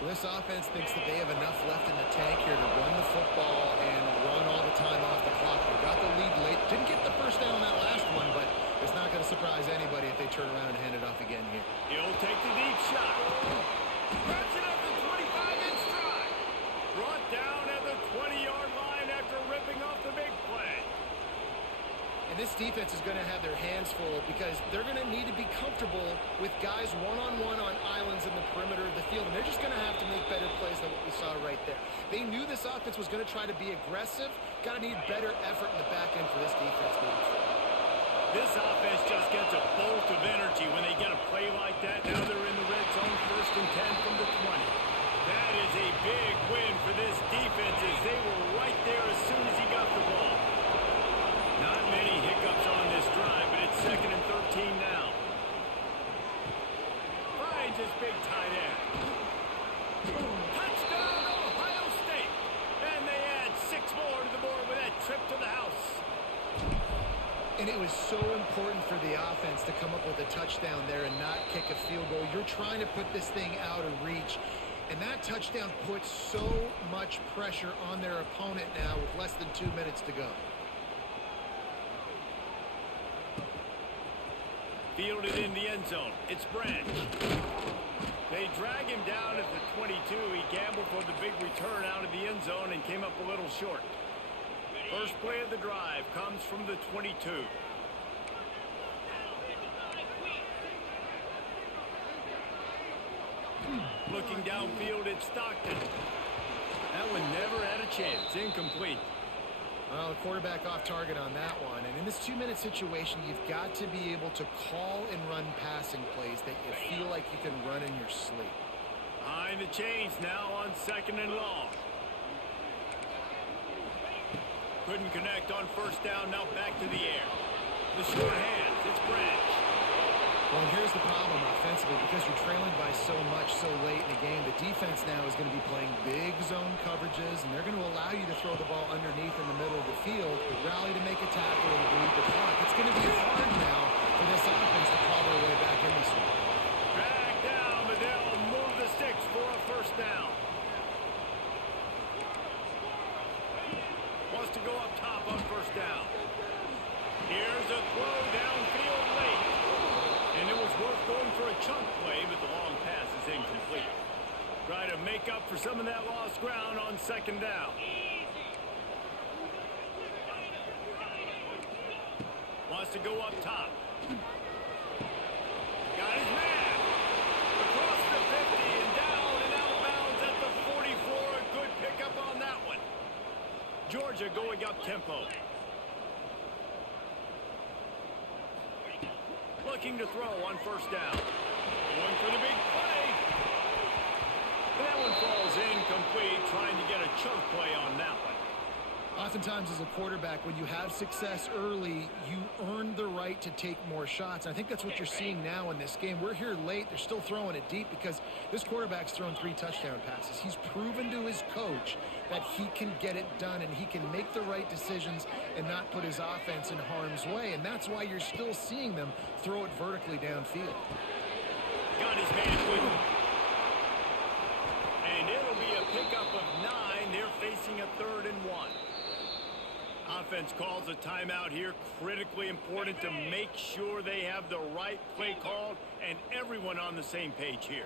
Well, this offense thinks that they have enough left in the tank here to run the football and run all the time off the clock. They got the lead late. Didn't get the first down on that last one, but it's not going to surprise anybody if they turn around and hand it off again here. He'll take the deep shot. Grabs it up the 25 in stride. Brought down at the 20-yard line after ripping off the big play. And this defense is going to have their hands full because they're going to need to be comfortable with guys one-on-one on islands in the perimeter of the field. And they're just going to have to make better plays than what we saw right there. They knew this offense was going to try to be aggressive. Got to need better effort in the back end for this defense moving forward. This offense just gets a bolt of energy when they get a play like that. Now they're in the red zone, 1st and 10 from the 20. That is a big win for this defense as they were right there as soon as he got the ball. Not many hiccups on this drive, but it's 2nd and 13 now. Finds his big tight end. Touchdown, Ohio State. And they add 6 more to the board with that trip to the house. And it was so important for the offense to come up with a touchdown there and not kick a field goal. You're trying to put this thing out of reach. And that touchdown puts so much pressure on their opponent now with less than 2 minutes to go. Fielded in the end zone. It's Branch. They drag him down at the 22. He gambled for the big return out of the end zone and came up a little short. First play of the drive comes from the 22. Looking downfield, it's Stockton. That one never had a chance. Incomplete. Well, the quarterback off target on that one. And in this 2-minute situation, you've got to be able to call and run passing plays that you feel like you can run in your sleep. Behind the chains now on 2nd and long. Couldn't connect on 1st down. Now back to the air. The short hands. It's Branch. Well, here's the problem offensively. Because you're trailing by so much so late in the game, the defense now is going to be playing big zone coverages, and they're going to allow you to throw the ball underneath in the middle of the field, rally to make a tackle, and bleed the clock. It's going to be hard now for this offense to claw their way back in this one. Drag down, but they'll move the sticks for a 1st down. Wants to go up top on 1st down. Here's a throw downfield late. And it was worth going for a chunk play, but the long pass is incomplete. Try to make up for some of that lost ground on 2nd down. Wants to go up top. Got his man. Across the 50 and down and out of bounds at the 44. A good pickup on that one. Georgia going up tempo. Looking to throw on first down. Going for the big play. That one falls incomplete, trying to get a chunk play on that one. Oftentimes as a quarterback, when you have success early, you earn the right to take more shots. I think that's what you're seeing now in this game. We're here late. They're still throwing it deep because this quarterback's thrown 3 touchdown passes. He's proven to his coach that he can get it done and he can make the right decisions and not put his offense in harm's way. And that's why you're still seeing them throw it vertically downfield. Got his hand with him. And it'll be a pickup of 9. They're facing a 3rd and 1. Offense calls a timeout here. Critically important to make sure they have the right play called and everyone on the same page here.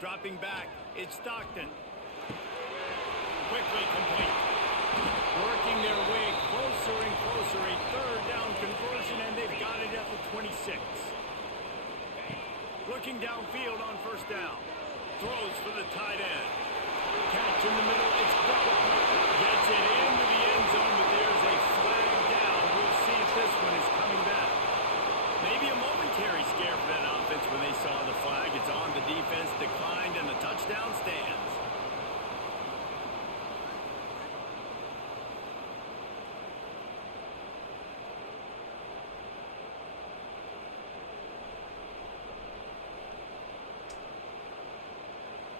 Dropping back, it's Stockton. Quickly complete. Working their way closer and closer. A 3rd down conversion, and they've got it at the 26. Looking downfield on first down. Throws for the tight end. Catch in the middle. It's Butler. Gets it into the end zone, but there's a flag down. We'll see if this one is coming back. Maybe a momentary scare for that offense when they saw the flag. It's on. The defense declined, and the touchdown stands.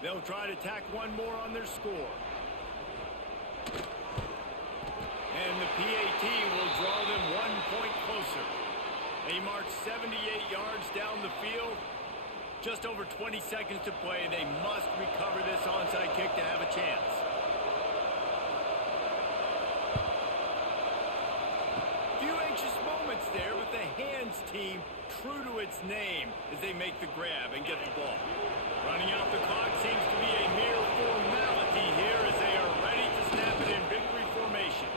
They'll try to tack one more on their score. And the PAT will draw them 1 point closer. They march 78 yards down the field. Just over 20 seconds to play. They must recover this onside kick to have a chance. Few anxious moments there, but the hands team true to its name as they make the grab and get the ball. Running out the clock seems to be a mere formality here as they are ready to snap it in victory formation.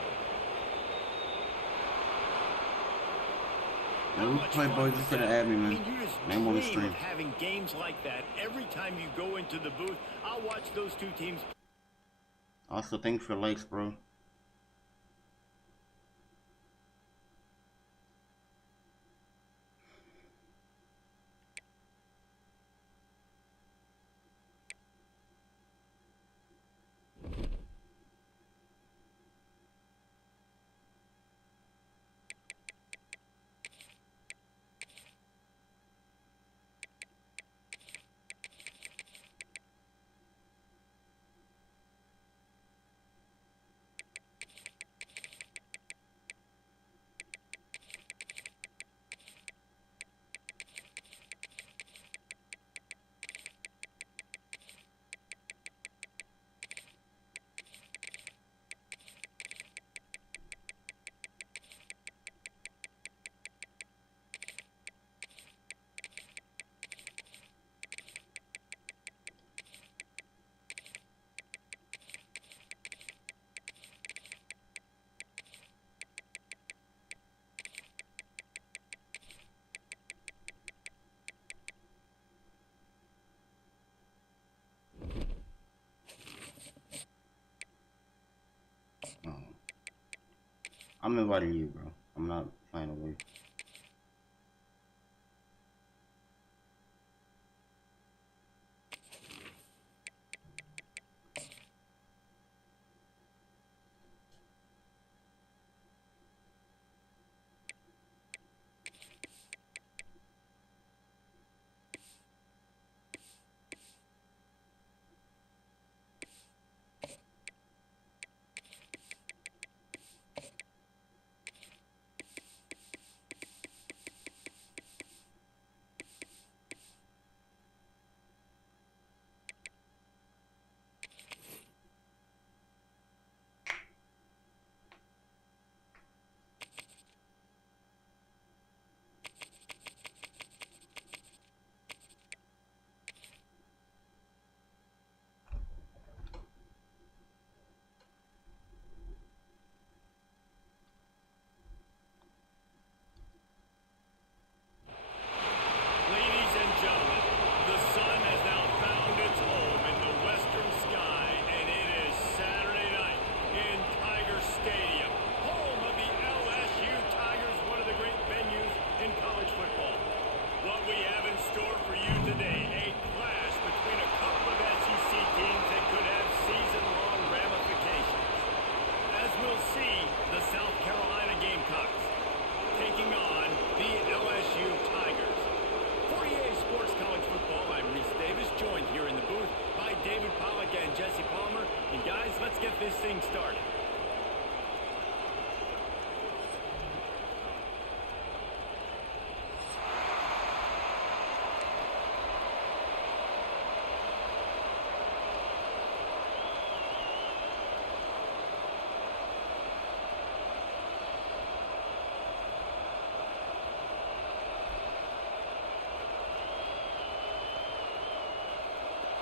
Play boys just gonna add me, man. You just Name on the dream stream. of having games like that. Every time you go into the booth, I'll watch those two teams. Also, thanks for likes, bro. I'm inviting you, bro. I'm not playing away. this thing started.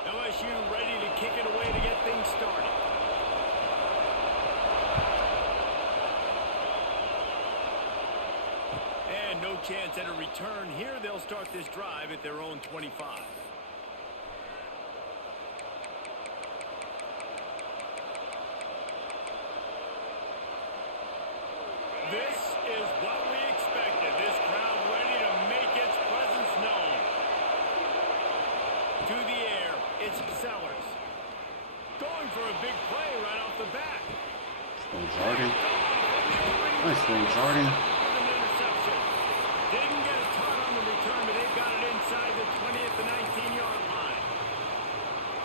LSU ready to kick it away to get things started. And no chance at a return here. They'll start this drive at their own 25. This is what we expected. This crowd ready to make its presence known. To the air, it's Sellers. Going for a big play right off the bat. Slow Jordan. Nice slow Jordan. Interception. Didn't get a ton on the return, but they've got it inside the 20 at the 19-yard line.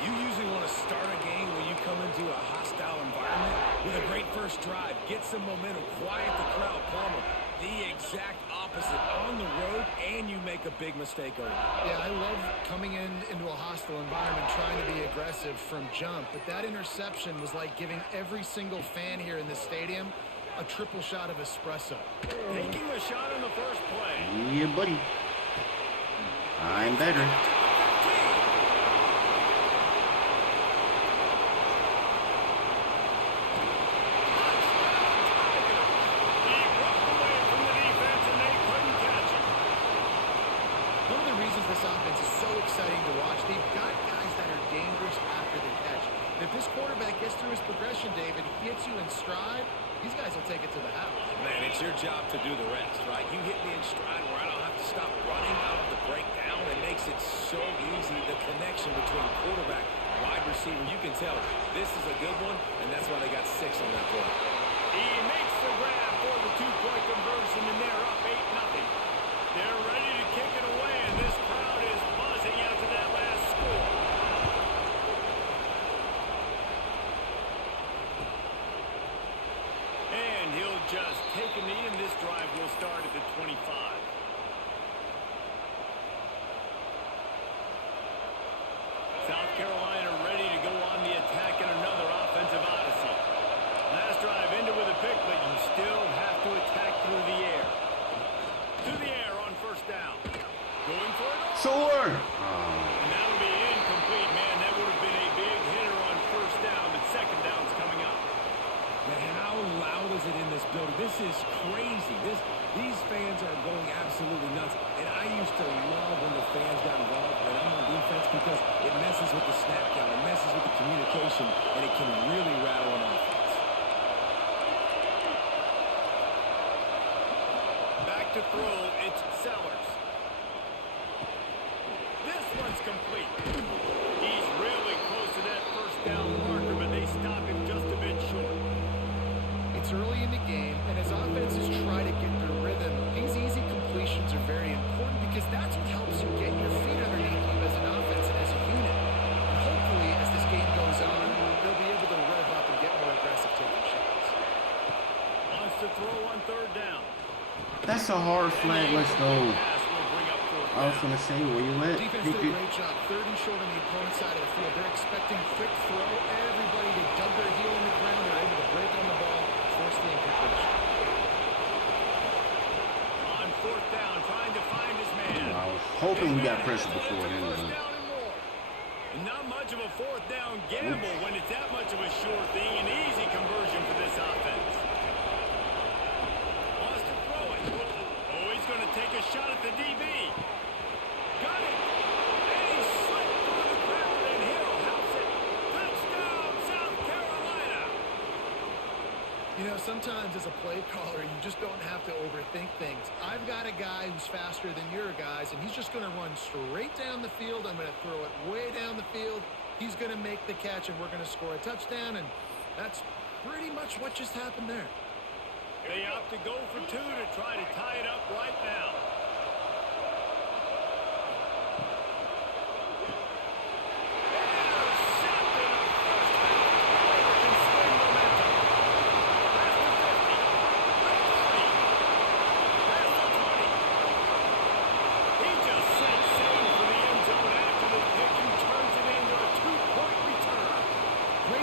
You usually want to start a game when you come into a hostile environment with a great first drive. Get some momentum, quiet the crowd. Palmer, the exact opposite on the road, and you make a big mistake over it. Yeah, I love coming into a hostile environment, trying to be aggressive from jump, but that interception was like giving every single fan here in the stadium a triple shot of espresso. Taking a shot on the first play. Yeah, buddy. I'm better. This offense is so exciting to watch. They've got guys that are dangerous after the catch. If this quarterback gets through his progression, David, hits you in stride, these guys will take it to the house. Man, it's your job to do the rest, right? You hit me in stride where I don't have to stop running out of the breakdown. It makes it so easy, the connection between quarterback, wide receiver. You can tell this is a good one, and that's why they got 6 on that play. He makes the grab for the 2-point conversion, and they're up 8-0. They're ready to kick it away, and this crowd is buzzing after that last score. And he'll just take a knee, and this drive will start at the 25. South Carolina ready to go on the attack in another offensive odyssey. Last drive ended with a pick, but you still have to attack through the air. To the air on first down. Going for it. Sure. And that'll be incomplete, man. That would have been a big hitter on first down, but second down's coming up. Man, how loud is it in this building? This is crazy. These fans are going absolutely nuts. And I used to love when the fans got involved when I'm on defense because it messes with the snap count, it messes with the communication, and it can really rattle an offense. Back to throw, it's Sellers. This one's complete. He's really close to that first down marker, but they stop him just a bit short. It's early in the game, and as offenses try to get their rhythm, these easy completions are very important because that's what helps you get your feet underneath you as an offense and as a unit. And hopefully, as this game goes on, they'll be able to rev up and get more aggressive taking shots. Wants to throw on third down. That's a hard flag. Let's go. Pass will bring up fourth I was down. going to say, where you at? Defense did a great job. 3rd and short on the opponent's side of the field. They're expecting quick throw. Everybody to dug their heel in the ground. They're able to break on the ball, force the incompletion. On fourth down, trying to find his man. I was hoping we got pressure before then. First down and more. Not much of a fourth down gamble when it's that much of a sure thing. An easy conversion for this offense. Wants to throw it. Oh, he's going to take a shot at the DB. Got it. And he slipped through the crowd, and Hill helps it. Touchdown, South Carolina. You know, sometimes as a play caller, you just don't have to overthink things. I've got a guy who's faster than your guys, and he's just going to run straight down the field. I'm going to throw it way down the field. He's going to make the catch, and we're going to score a touchdown, and that's pretty much what just happened there. They opt to go for 2 to try to tie it up right now. Intercepted. First down. Can swing the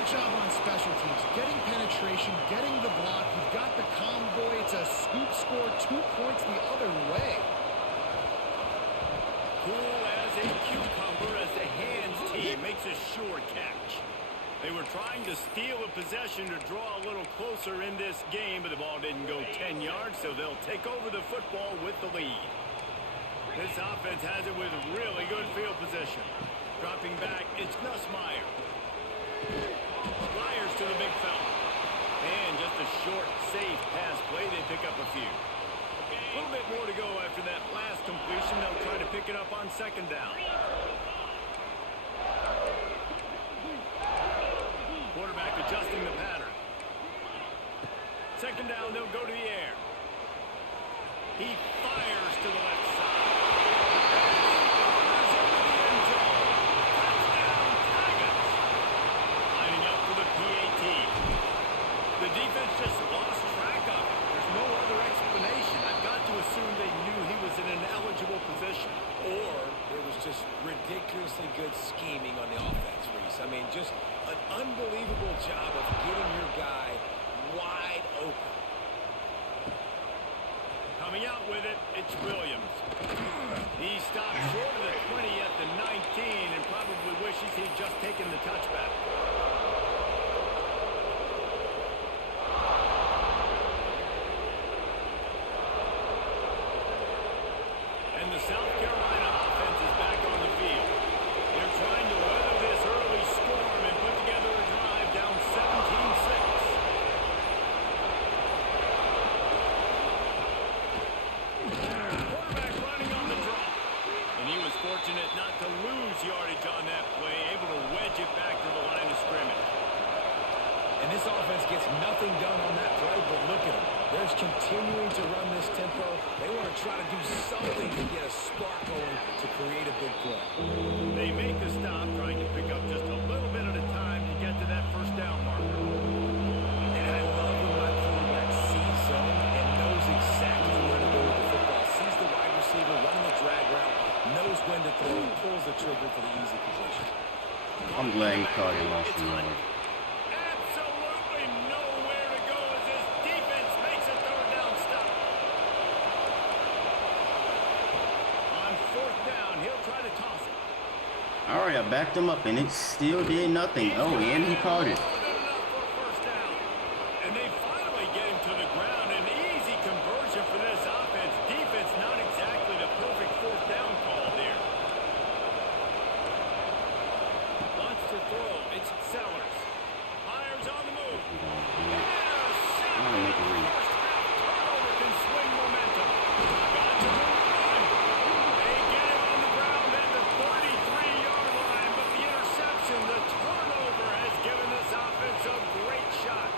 job on special teams, getting penetration, getting the block. You've got the convoy. It's a scoop score, 2 points the other way. Cool as a cucumber as the hands team makes a sure catch. They were trying to steal a possession to draw a little closer in this game, but the ball didn't go 10 yards, so they'll take over the football with the lead. This offense has it with really good field position. Dropping back, it's Nussmeier. Flyers to the big fella. And just a short, safe pass play. They pick up a few. A little bit more to go after that last completion. They'll try to pick it up on second down. Quarterback adjusting the pattern. Second down, they'll go to the air. He fires to the left side. The defense just lost track of it. There's no other explanation. I've got to assume they knew he was in an eligible position. Or there was just ridiculously good scheming on the offense, Reese. I mean, just an unbelievable job of getting your guy wide open. Coming out with it, it's Williams. He stopped short of the 20 at the 19 and probably wishes he'd just taken the touchback. And the South Carolina offense is back on the field. They're trying to weather this early storm and put together a drive down 17-6. Quarterback running on the draw. And he was fortunate not to lose yardage on that play, able to wedge it back to the line of scrimmage. And this offense gets nothing done on that play, but look at them. They're continuing to run this tempo. They want to try to do something to get a spark going to create a big play. They make the stop, trying to pick up just a little bit at a time to get to that first down marker. And I love when my quarterback sees zone and knows exactly where to go with the football. Sees the wide receiver running the drag route, knows when to throw, and pulls the trigger for the easy completion. I'm glad he caught it last year. Absolutely nowhere to go as this defense makes a third down stop. On fourth down, he'll try to toss it. All right, I backed him up, and it still did nothing. Oh, and he caught it. And they finally get him to the ground. An easy conversion for this offense. Defense not exactly the perfect fourth down call there. Wants to throw. It's Sellers. Fires on the move. I'm gonna make a read. Turnover can swing momentum. Got to run. They get him on the ground at the 33-yard line, but the interception, the turnover, has given this offense a great shot.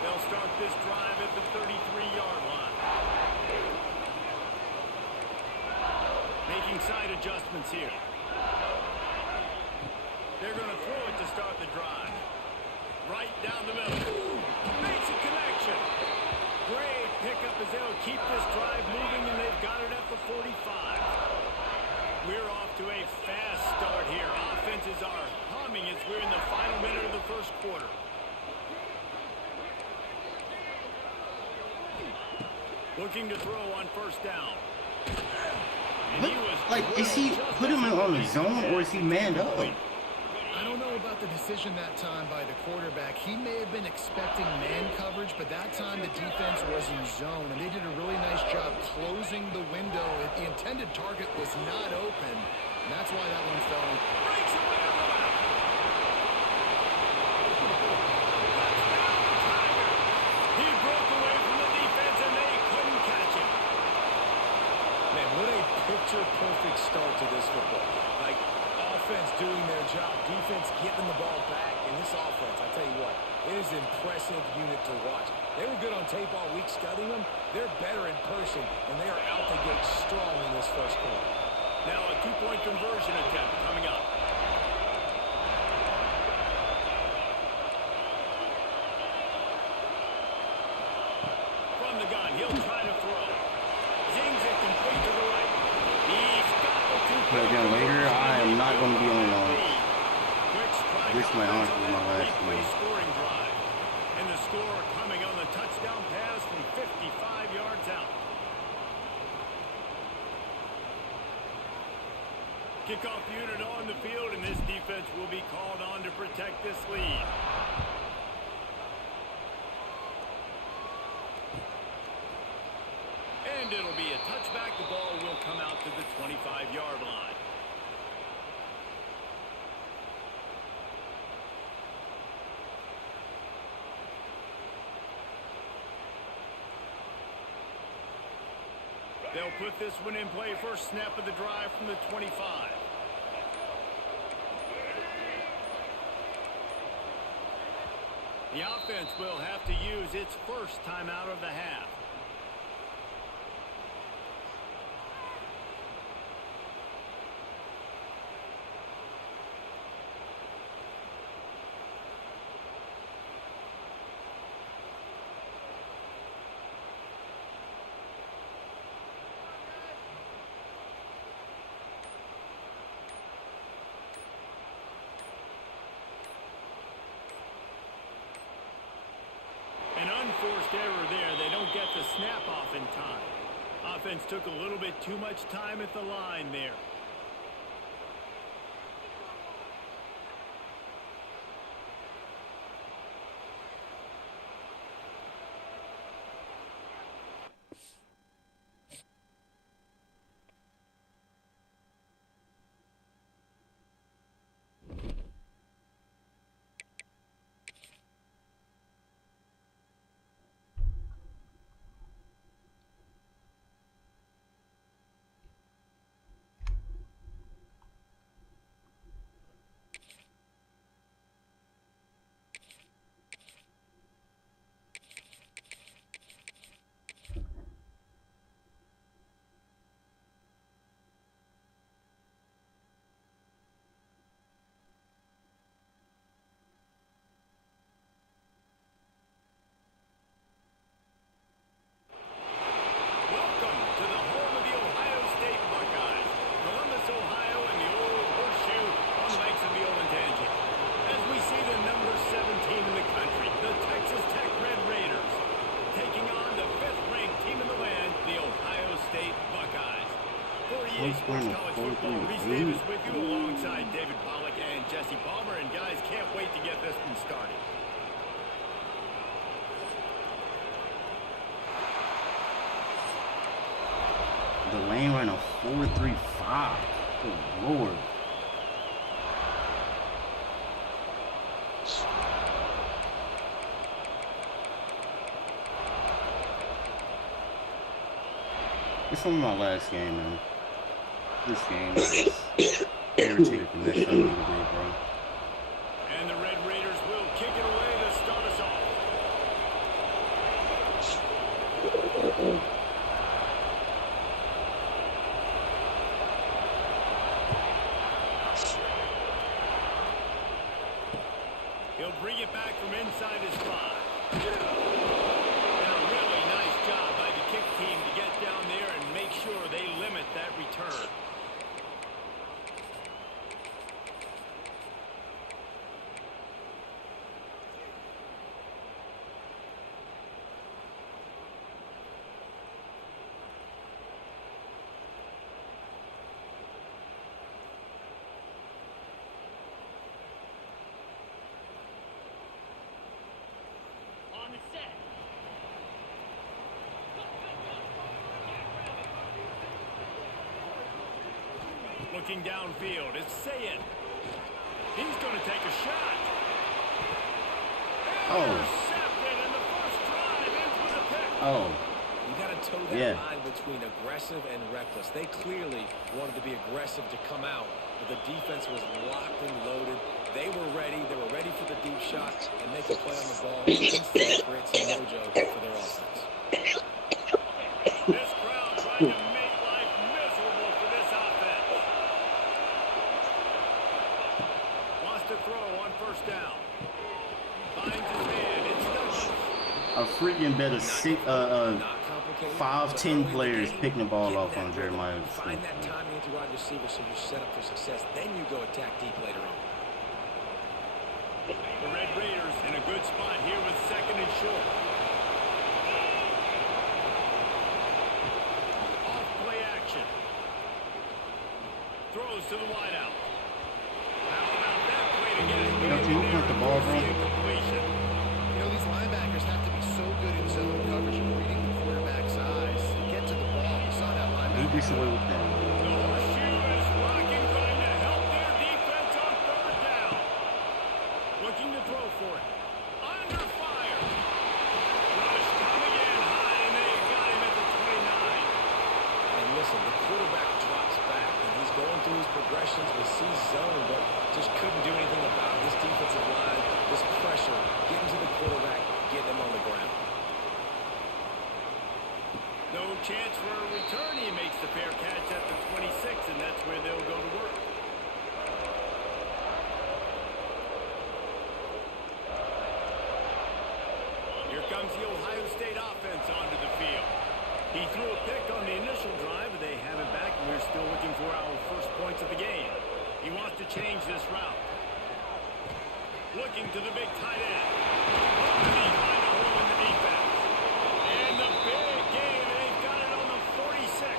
They'll start this drive at the 33-yard line. Making side adjustments here. They're going to throw it to start the drive. Right down the middle. Makes a connection. Great pickup as they'll keep this drive moving, and they've got it at the 45. We're off to a fast start here. Offenses are humming as we're in the final minute of the first quarter. Looking to throw on first down. And he was Like, is he put him on the zone, or is he manned up? I don't know about the decision that time by the quarterback. He may have been expecting man coverage, but that time the defense was in zone, and they did a really nice job closing the window. The intended target was not open, and that's why that one fell. breaks away on the left. He broke away from the defense, and they couldn't catch him. Man, what a picture-perfect start to this football. Like, offense doing their job, defense getting the ball back, and this offense, I tell you what, it is an impressive unit to watch. They were good on tape all week studying them. They're better in person, and they are out the gate strong in this first quarter. Now a two-point conversion attempt coming up. From the gun, he'll try to throw. Zings it complete to the right. He's got the two-point Again, later, I am not going to be on long. Quick strike Wish my aunt was my last three-play name. scoring drive. And the score coming on the touchdown pass from 55 yards out. Kickoff unit on the field, and this defense will be called on to protect this lead. And it'll be a touchback. The ball will come out to the 25-yard line. They'll put this one in play. First snap of the drive from the 25. The offense will have to use its first timeout of the half. Unforced error there. They don't get the snap off in time. Offense took a little bit too much time at the line there. Reese Davis with you alongside David Pollack and Jesse Palmer. And guys, can't wait to get this one started. The lane ran a 4.35. Good Lord. This was my last game, man. This game is irritating the shit out of me, bro. And the Red Raiders will kick it away to start us off. He'll bring it back from inside his 5. And a really nice job by the kick team to get down there and make sure they limit that return. Looking downfield, it's Sayed. He's going to take a shot. Intercepted, and the first drive ends with a pick. You got to toe that line between aggressive and reckless. They clearly wanted to be aggressive to come out, but the defense was locked and loaded. They were ready. They were ready for the deep shot and make a play on the ball. Instantly create some mojo for their offense. This crowd trying to make life miserable for this offense. Wants to throw on first down. Finds his man. It's Douglas. A freaking better 5-10 players picking the ball off on Jeremiah. Find that timing into wide receiver so you're set up for success. Then you go attack deep later on. The Red Raiders in a good spot here with second and short. Off play action. Throws to the wideout. How about that play to get it? Yo, can you put the ball, bro? Incompletion. You know, these linebackers have to be so good in zone coverage and reading the quarterback's eyes to get to the ball. You saw that He linebacker. gets away with that. The horseshoe is rocking, trying to help their defense on third down. Looking to throw for it. Under fire. Rush coming in high, and they got him at the 29. And listen, the quarterback drops back, and he's going through his progressions with C zone, but just couldn't do anything about it. This defensive line, this pressure, getting to the quarterback, getting him on the ground. No chance for a return. He makes the fair catch at the 26, and that's where they'll go to work. Here comes the Ohio State offense onto the field. He threw a pick on the initial drive, but they have it back, and we're still looking for our first points of the game. He wants to change this route. Looking to the big tight end. Hoping he find a hole in the defense. And the big game, and they've got it on the 46.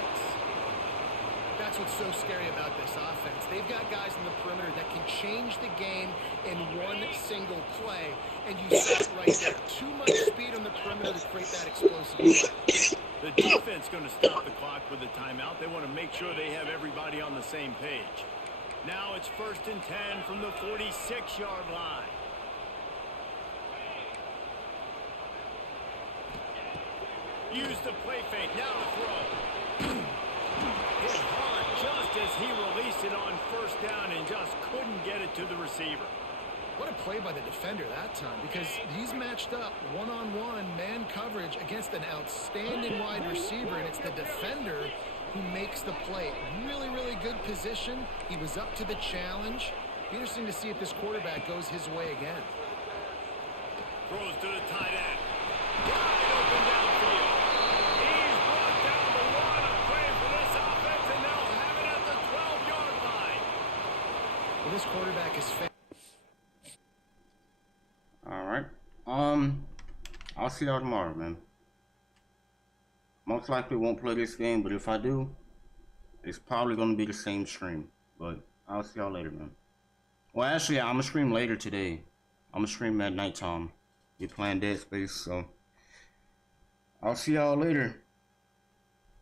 That's what's so scary about this offense. They've got guys in the perimeter that can change the game in one single play. And you saw it right there. Too much speed on the perimeter to create that explosive play. The defense going to stop the clock with a timeout. They want to make sure they have everybody on the same page. Now it's 1st and 10 from the 46-yard line. Use the play fake. Now to throw. Hit hard just as he released it on 1st down and just couldn't get it to the receiver. What a play by the defender that time, because he's matched up one-on-one man coverage against an outstanding wide receiver, and it's the defender who makes the play. Really, really good position. He was up to the challenge. Be interesting to see if this quarterback goes his way again. Throws to the tight end. Wide open downfield. He's brought down the one. A play for this offense, and they'll have it at the 12-yard line. Well, this quarterback is All right. I'll see y'all tomorrow, man. Most likely won't play this game, but if I do, it's probably gonna be the same stream. But I'll see y'all later, man. Well, actually, I'm gonna stream later today. I'm gonna stream at nighttime. We're playing Dead Space, so I'll see y'all later.